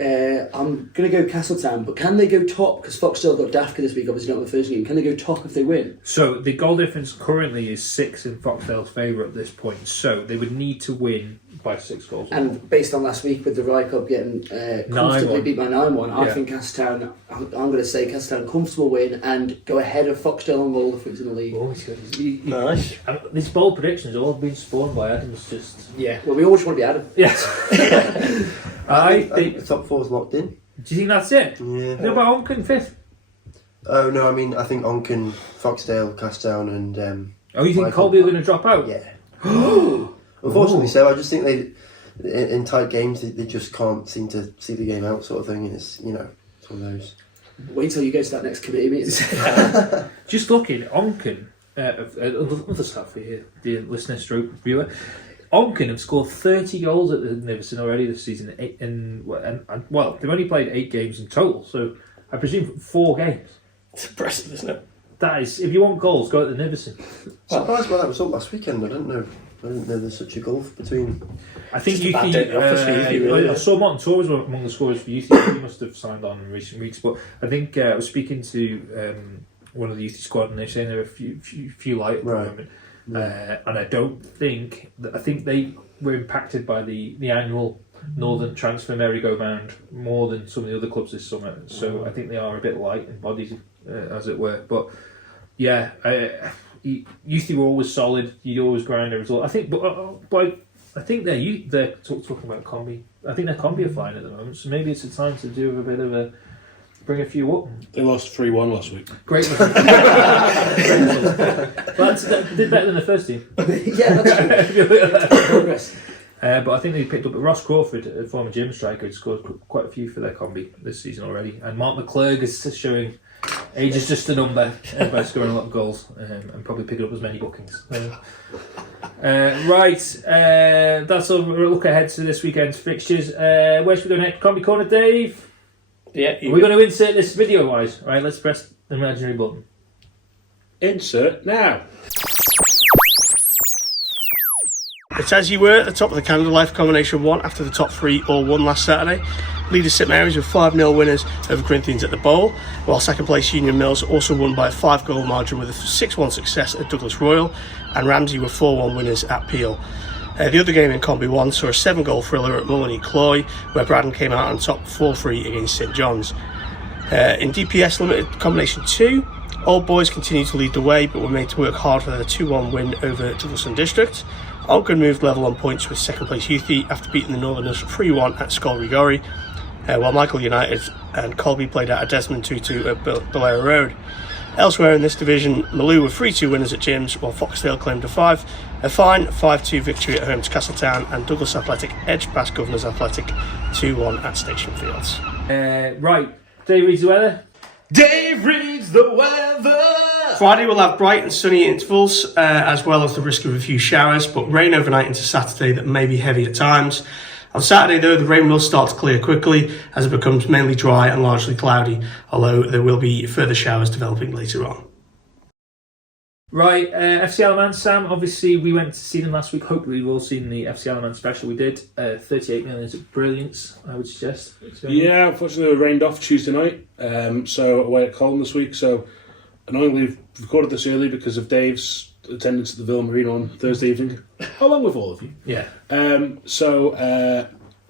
I'm going to go Castletown, but can they go top? Because Foxdale got Dafka this week, obviously not the first game. Can they go top if they win? So the goal difference currently is 6 in Foxdale's favour at this point. So they would need to win by 6 goals. And based on last week with the Rykop getting comfortably beat by 9-1, I think Castletown, I'm going to say Castletown comfortable win and go ahead of Foxdale on goal if it's in the league. Oh, nice. These bold predictions have all been spawned by Adam's just... Yeah, well, we always want to be Adam. Yes. I think the top 4 is locked in. Do you think that's it? Yeah. No, but Onken 5th. Oh no, I mean I think Onken, Foxdale, Castletown, and. You think Colby are going to drop out? Yeah. Unfortunately, so I just think they, in tight games, they just can't seem to see the game out, sort of thing. It's it's one of those. Wait till you go to that next committee meeting. Just looking, Onken, other stuff here, the listener stroke viewer. Onken have scored 30 goals at the Niverson already this season, and they've only played 8 games in total, so I presume 4 games. It's impressive, isn't it? That is, if you want goals, go at the Niverson. Surprised by that result last weekend. I didn't know there's such a gulf between. I think Just a bad day in the office for Youthy, really. I saw Martin Tor was among the scorers for Youthy. He must have signed on in recent weeks, but I think I was speaking to one of the Youthy squad, and they're saying there are a few light at the moment. And I think they were impacted by the annual Northern transfer merry-go-round more than some of the other clubs this summer. So I think they are a bit light in bodies, as it were. But yeah, Youthy were always solid. You'd always grind a result. I think, but I think they're talking about Combi. I think their Combi are fine at the moment. So maybe it's a time to do a bit of bring a few up. They lost 3-1 last week. Great. That did better than the first team. Yeah, that's true. Progress. But I think they picked up Ross Crawford, a former gym striker, who scored quite a few for their Combi this season already. And Mark McClurg is showing age is just a number by scoring a lot of goals and probably picking up as many bookings. That's all. We'll look ahead to this weekend's fixtures. Where should we go next? Combi Corner, Dave? Yeah. We're going to insert this video-wise. Right, let's press the imaginary button. Insert now. It's as you were at the top of the Canada Life Combination 1 after the top 3 all won last Saturday. Leaders St Mary's were 5-0 winners over Corinthians at the Bowl, while second place Union Mills also won by a 5-goal margin with a 6-1 success at Douglas Royal, and Ramsey were 4-1 winners at Peel. The other game in Combi 1 saw a 7-goal thriller at Mullany Cloy, where Braddon came out on top 4-3 against St John's. In DPS Limited Combination 2, Old Boys continued to lead the way, but were made to work hard for their 2-1 win over Douglaston District. Onken moved level on points with second place Youthy after beating the Northerners 3-1 at Skolrigori, while Michael United and Colby played out a Desmond 2-2 at Belair Road. Elsewhere in this division, Maloo were 3-2 winners at Gyms, while Foxdale claimed a fine 5-2 victory at home to Castletown, and Douglas Athletic edged past Governors Athletic 2-1 at Station Fields. Right, Dave reads the weather. Dave reads the weather. Friday will have bright and sunny intervals, as well as the risk of a few showers, but rain overnight into Saturday that may be heavy at times. On Saturday, though, the rain will start to clear quickly as it becomes mainly dry and largely cloudy, although there will be further showers developing later on. Right, FC Alaman, Sam, obviously we went to see them last week. Hopefully we've all seen the FC Alaman special we did. 38 million of brilliance, I would suggest. Yeah, unfortunately we rained off Tuesday night, so away at Colin this week. So annoyingly we've recorded this early because of Dave's attendance at the Villa Marina on Thursday evening, along with all of you. Yeah. So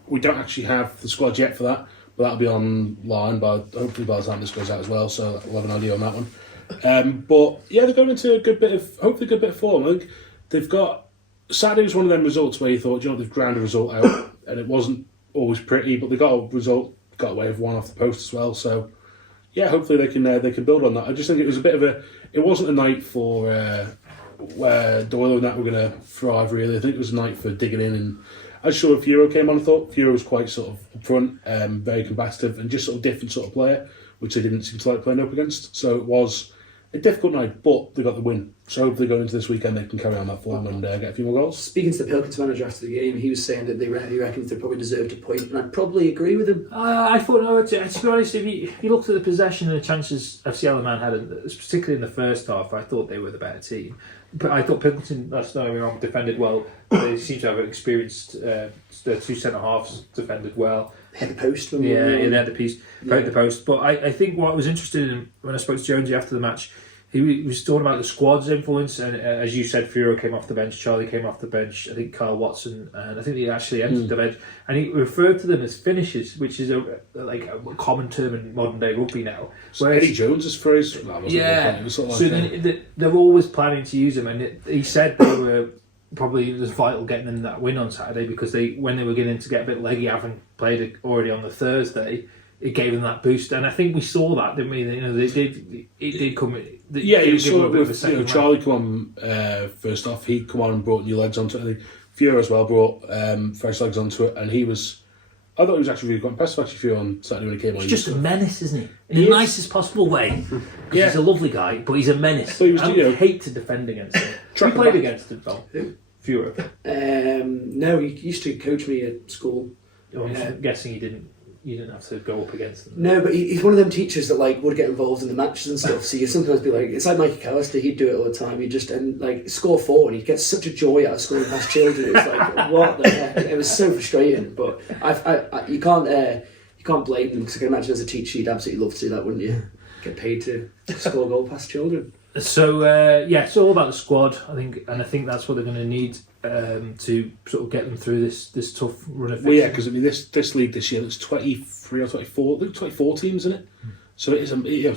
we don't actually have the squad yet for that, but that'll be online hopefully by the time this goes out as well. So we'll have an idea on that one. But yeah, they're going into hopefully a good bit of form. I think they've got. Saturday was one of them results where you thought, they've ground a result out, and it wasn't always pretty, but they got a result, got away with one off the post as well. So yeah, hopefully they can build on that. I just think it was it wasn't a night for where Doyle and that were going to thrive really. I think it was a night for digging in, and I just saw Furo came on. I thought Furo was quite sort of upfront, very combative, and just sort of different sort of player, which they didn't seem to like playing up against. So it was a difficult night, but they got the win. So hopefully going into this weekend they can carry on that form and get a few more goals. Speaking to the Pilkins manager after the game, he was saying that he reckons they probably deserved a point, and I'd probably agree with him. I thought, no, to be honest, if you looked at the possession and the chances FC Alaman had, particularly in the first half, I thought they were the better team. But I thought Pilkington, that's not wrong, defended well. They seem to have experienced, the two centre-halves defended well. Hit the post. They had the piece, hit the post. But I think what I was interested in when I spoke to Jonesy after the match, he was talking about the squad's influence, and as you said, Furo came off the bench, Charlie came off the bench, I think Carl Watson, and I think he actually entered the bench, and he referred to them as finishers, which is a common term in modern day rugby now. Whereas Eddie Jones's phrase, they're always planning to use them, and he said they were probably it was vital getting them that win on Saturday, because when they were getting to get a bit leggy, having played it already on the Thursday, it gave them that boost, and I think we saw that, didn't we? It did come. You saw it with Charlie come on first off. He come on and brought new legs onto it. I think Furo as well brought fresh legs onto it, and I thought he was actually really quite impressive. Actually, Furo on Saturday when he came on. He's just a menace, isn't he? In the nicest possible way. He's a lovely guy, but he's a menace. So I hate to defend against him. You played against him, Tom? Furo. No, he used to coach me at school. I'm guessing you didn't have to go up against them. No, but he's one of them teachers that would get involved in the matches and stuff. So you sometimes be like, it's like Mikey Callister, he'd do it all the time. He'd just score 4, and he'd get such a joy out of scoring past children. It was like, what the heck? It was so frustrating. But you can't blame them, because I can imagine as a teacher you'd absolutely love to do that, wouldn't you? Get paid to score a goal past children. So it's all about the squad, I think, and I think that's what they're going to need to sort of get them through this tough run of fixtures. Well, yeah, because this league this year, there's 23 or 24, I think 24 teams in it. So it's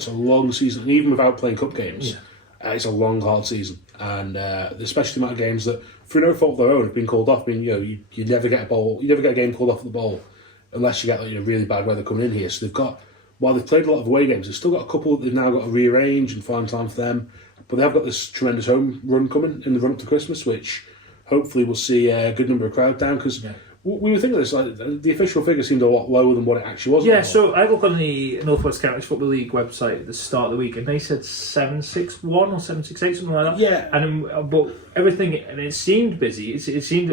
a long season, and even without playing cup games, it's a long, hard season, and especially the amount of games that, through no fault of their own, have been called off. I mean, you never get a game called off at the bowl unless you get really bad weather coming in here. So while they've played a lot of away games, they've still got a couple that they've now got to rearrange and find time for them. But they have got this tremendous home run coming in the run up to Christmas, which hopefully we'll see a good number of crowd down, because we were thinking of this, the official figure seemed a lot lower than what it actually was. Yeah, so I looked on the North West Counties Football League website at the start of the week, and they said 761 or 768, something like that. Yeah, but everything, and it seemed busy. It seemed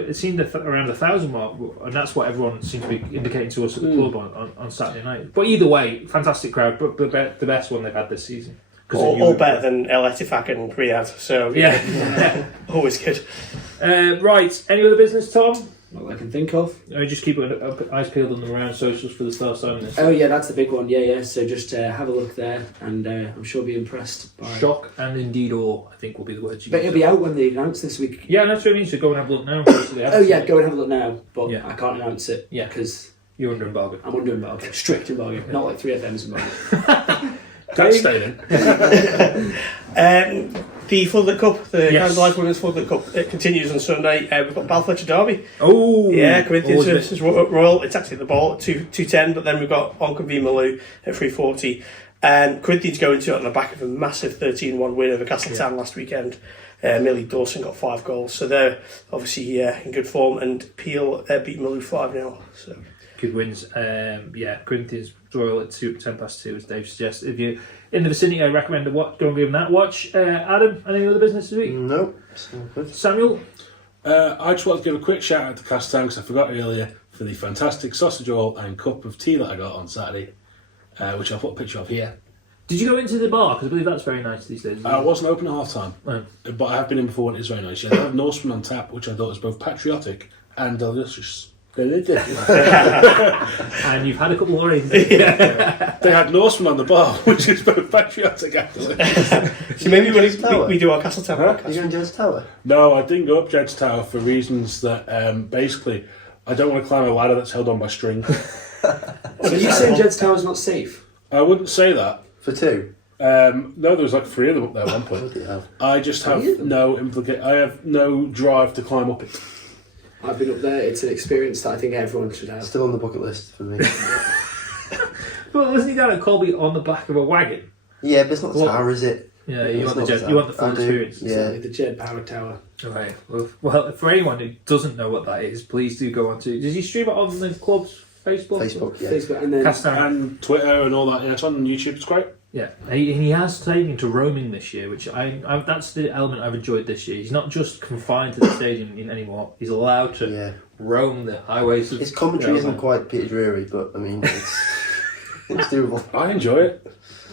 around 1,000 mark, and that's what everyone seemed to be indicating to us at the club on Saturday night. But either way, fantastic crowd, but the best one they've had this season. All better than El Etifak and Riyadh, so always good. Right, any other business, Tom? Not that I can think of. Just keep eyes peeled on the round socials for the Star Signing. Oh yeah, that's the big one. Yeah. So just have a look there, and I'm sure be impressed by. Shock and indeed awe, I think, will be the words you But it'll be out when they announce this week. Yeah, that's what I mean. So go and have a look now. Go and have a look now. But I can't announce it. Yeah, because you're under embargo. I'm under embargo. Strict embargo. Not like 3FM's embargo. Can't stay in. The Floodlit Cup, the County Life Women's Floodlit Cup, it continues on Sunday. We've got Balfletcher Derby. Oh, yeah, Corinthians versus Royal. It's actually the ball at 2:10, but then we've got Onken v Malou at 3:40. Corinthians go into it on the back of a massive 13-1 win over Castletown last weekend. Millie Dawson got 5 goals, so they're obviously in good form, and Peel beat Malou 5-0. So good wins. Corinthians Royal at 2:10 as Dave suggests. If you're in the vicinity, I recommend go and give them that watch. Adam, any other business this week? No. Samuel? I just want to give a quick shout out to Castletown, because I forgot earlier, for the fantastic sausage roll and cup of tea that I got on Saturday, which I'll put a picture of here. Did you go into the bar? Because I believe that's very nice these days. I wasn't open at half time, Oh. but I have been in before and it's very nice. Yeah, they have Norseman on tap, which I thought was both patriotic and delicious. And you've had a couple already. They had Norseman on the bar, which is both patriotic actually. So maybe when we do our Castletown podcast. Are you going to Ged's Tower? No, I didn't go up Ged's Tower for reasons that basically I don't want to climb a ladder that's held on by string. So you saying Ged's Tower's not safe? I wouldn't say that. For two? No, there was like 3 of them up there at one point. Bloody hell. I just have no I have no drive to climb up it. I've been up there. It's an experience that I think everyone should have. Still on the bucket list for me. Well, wasn't he down at Colby on the back of a wagon? Yeah, but it's not the What? tower, is it? Yeah, you It's want the not jet, you want the full I do, experience. yeah. Exactly, the Ged Power Tower. Right. Well, for anyone who doesn't know what that is, please do go on to. Does he stream it on the club's Facebook? Facebook, yeah. Facebook, and then Castletown. And Twitter and all that. Yeah, it's on YouTube. It's great. Yeah, he has taken to roaming this year, which I that's the element I've enjoyed this year. He's not just confined to the stadium anymore. He's allowed to Yeah. roam the highways. His commentary isn't quite Peter Drury, but I mean, it's doable. I enjoy it.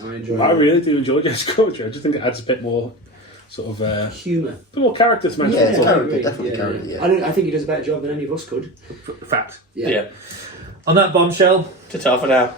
I it. really do enjoy Jed's commentary. I just think it adds a bit more sort of Humour. a bit more character to Manx Yeah, it's football. character, definitely character, yeah. I think he does a better job than any of us could. Fact. Yeah. On that bombshell, Ta-ta for now.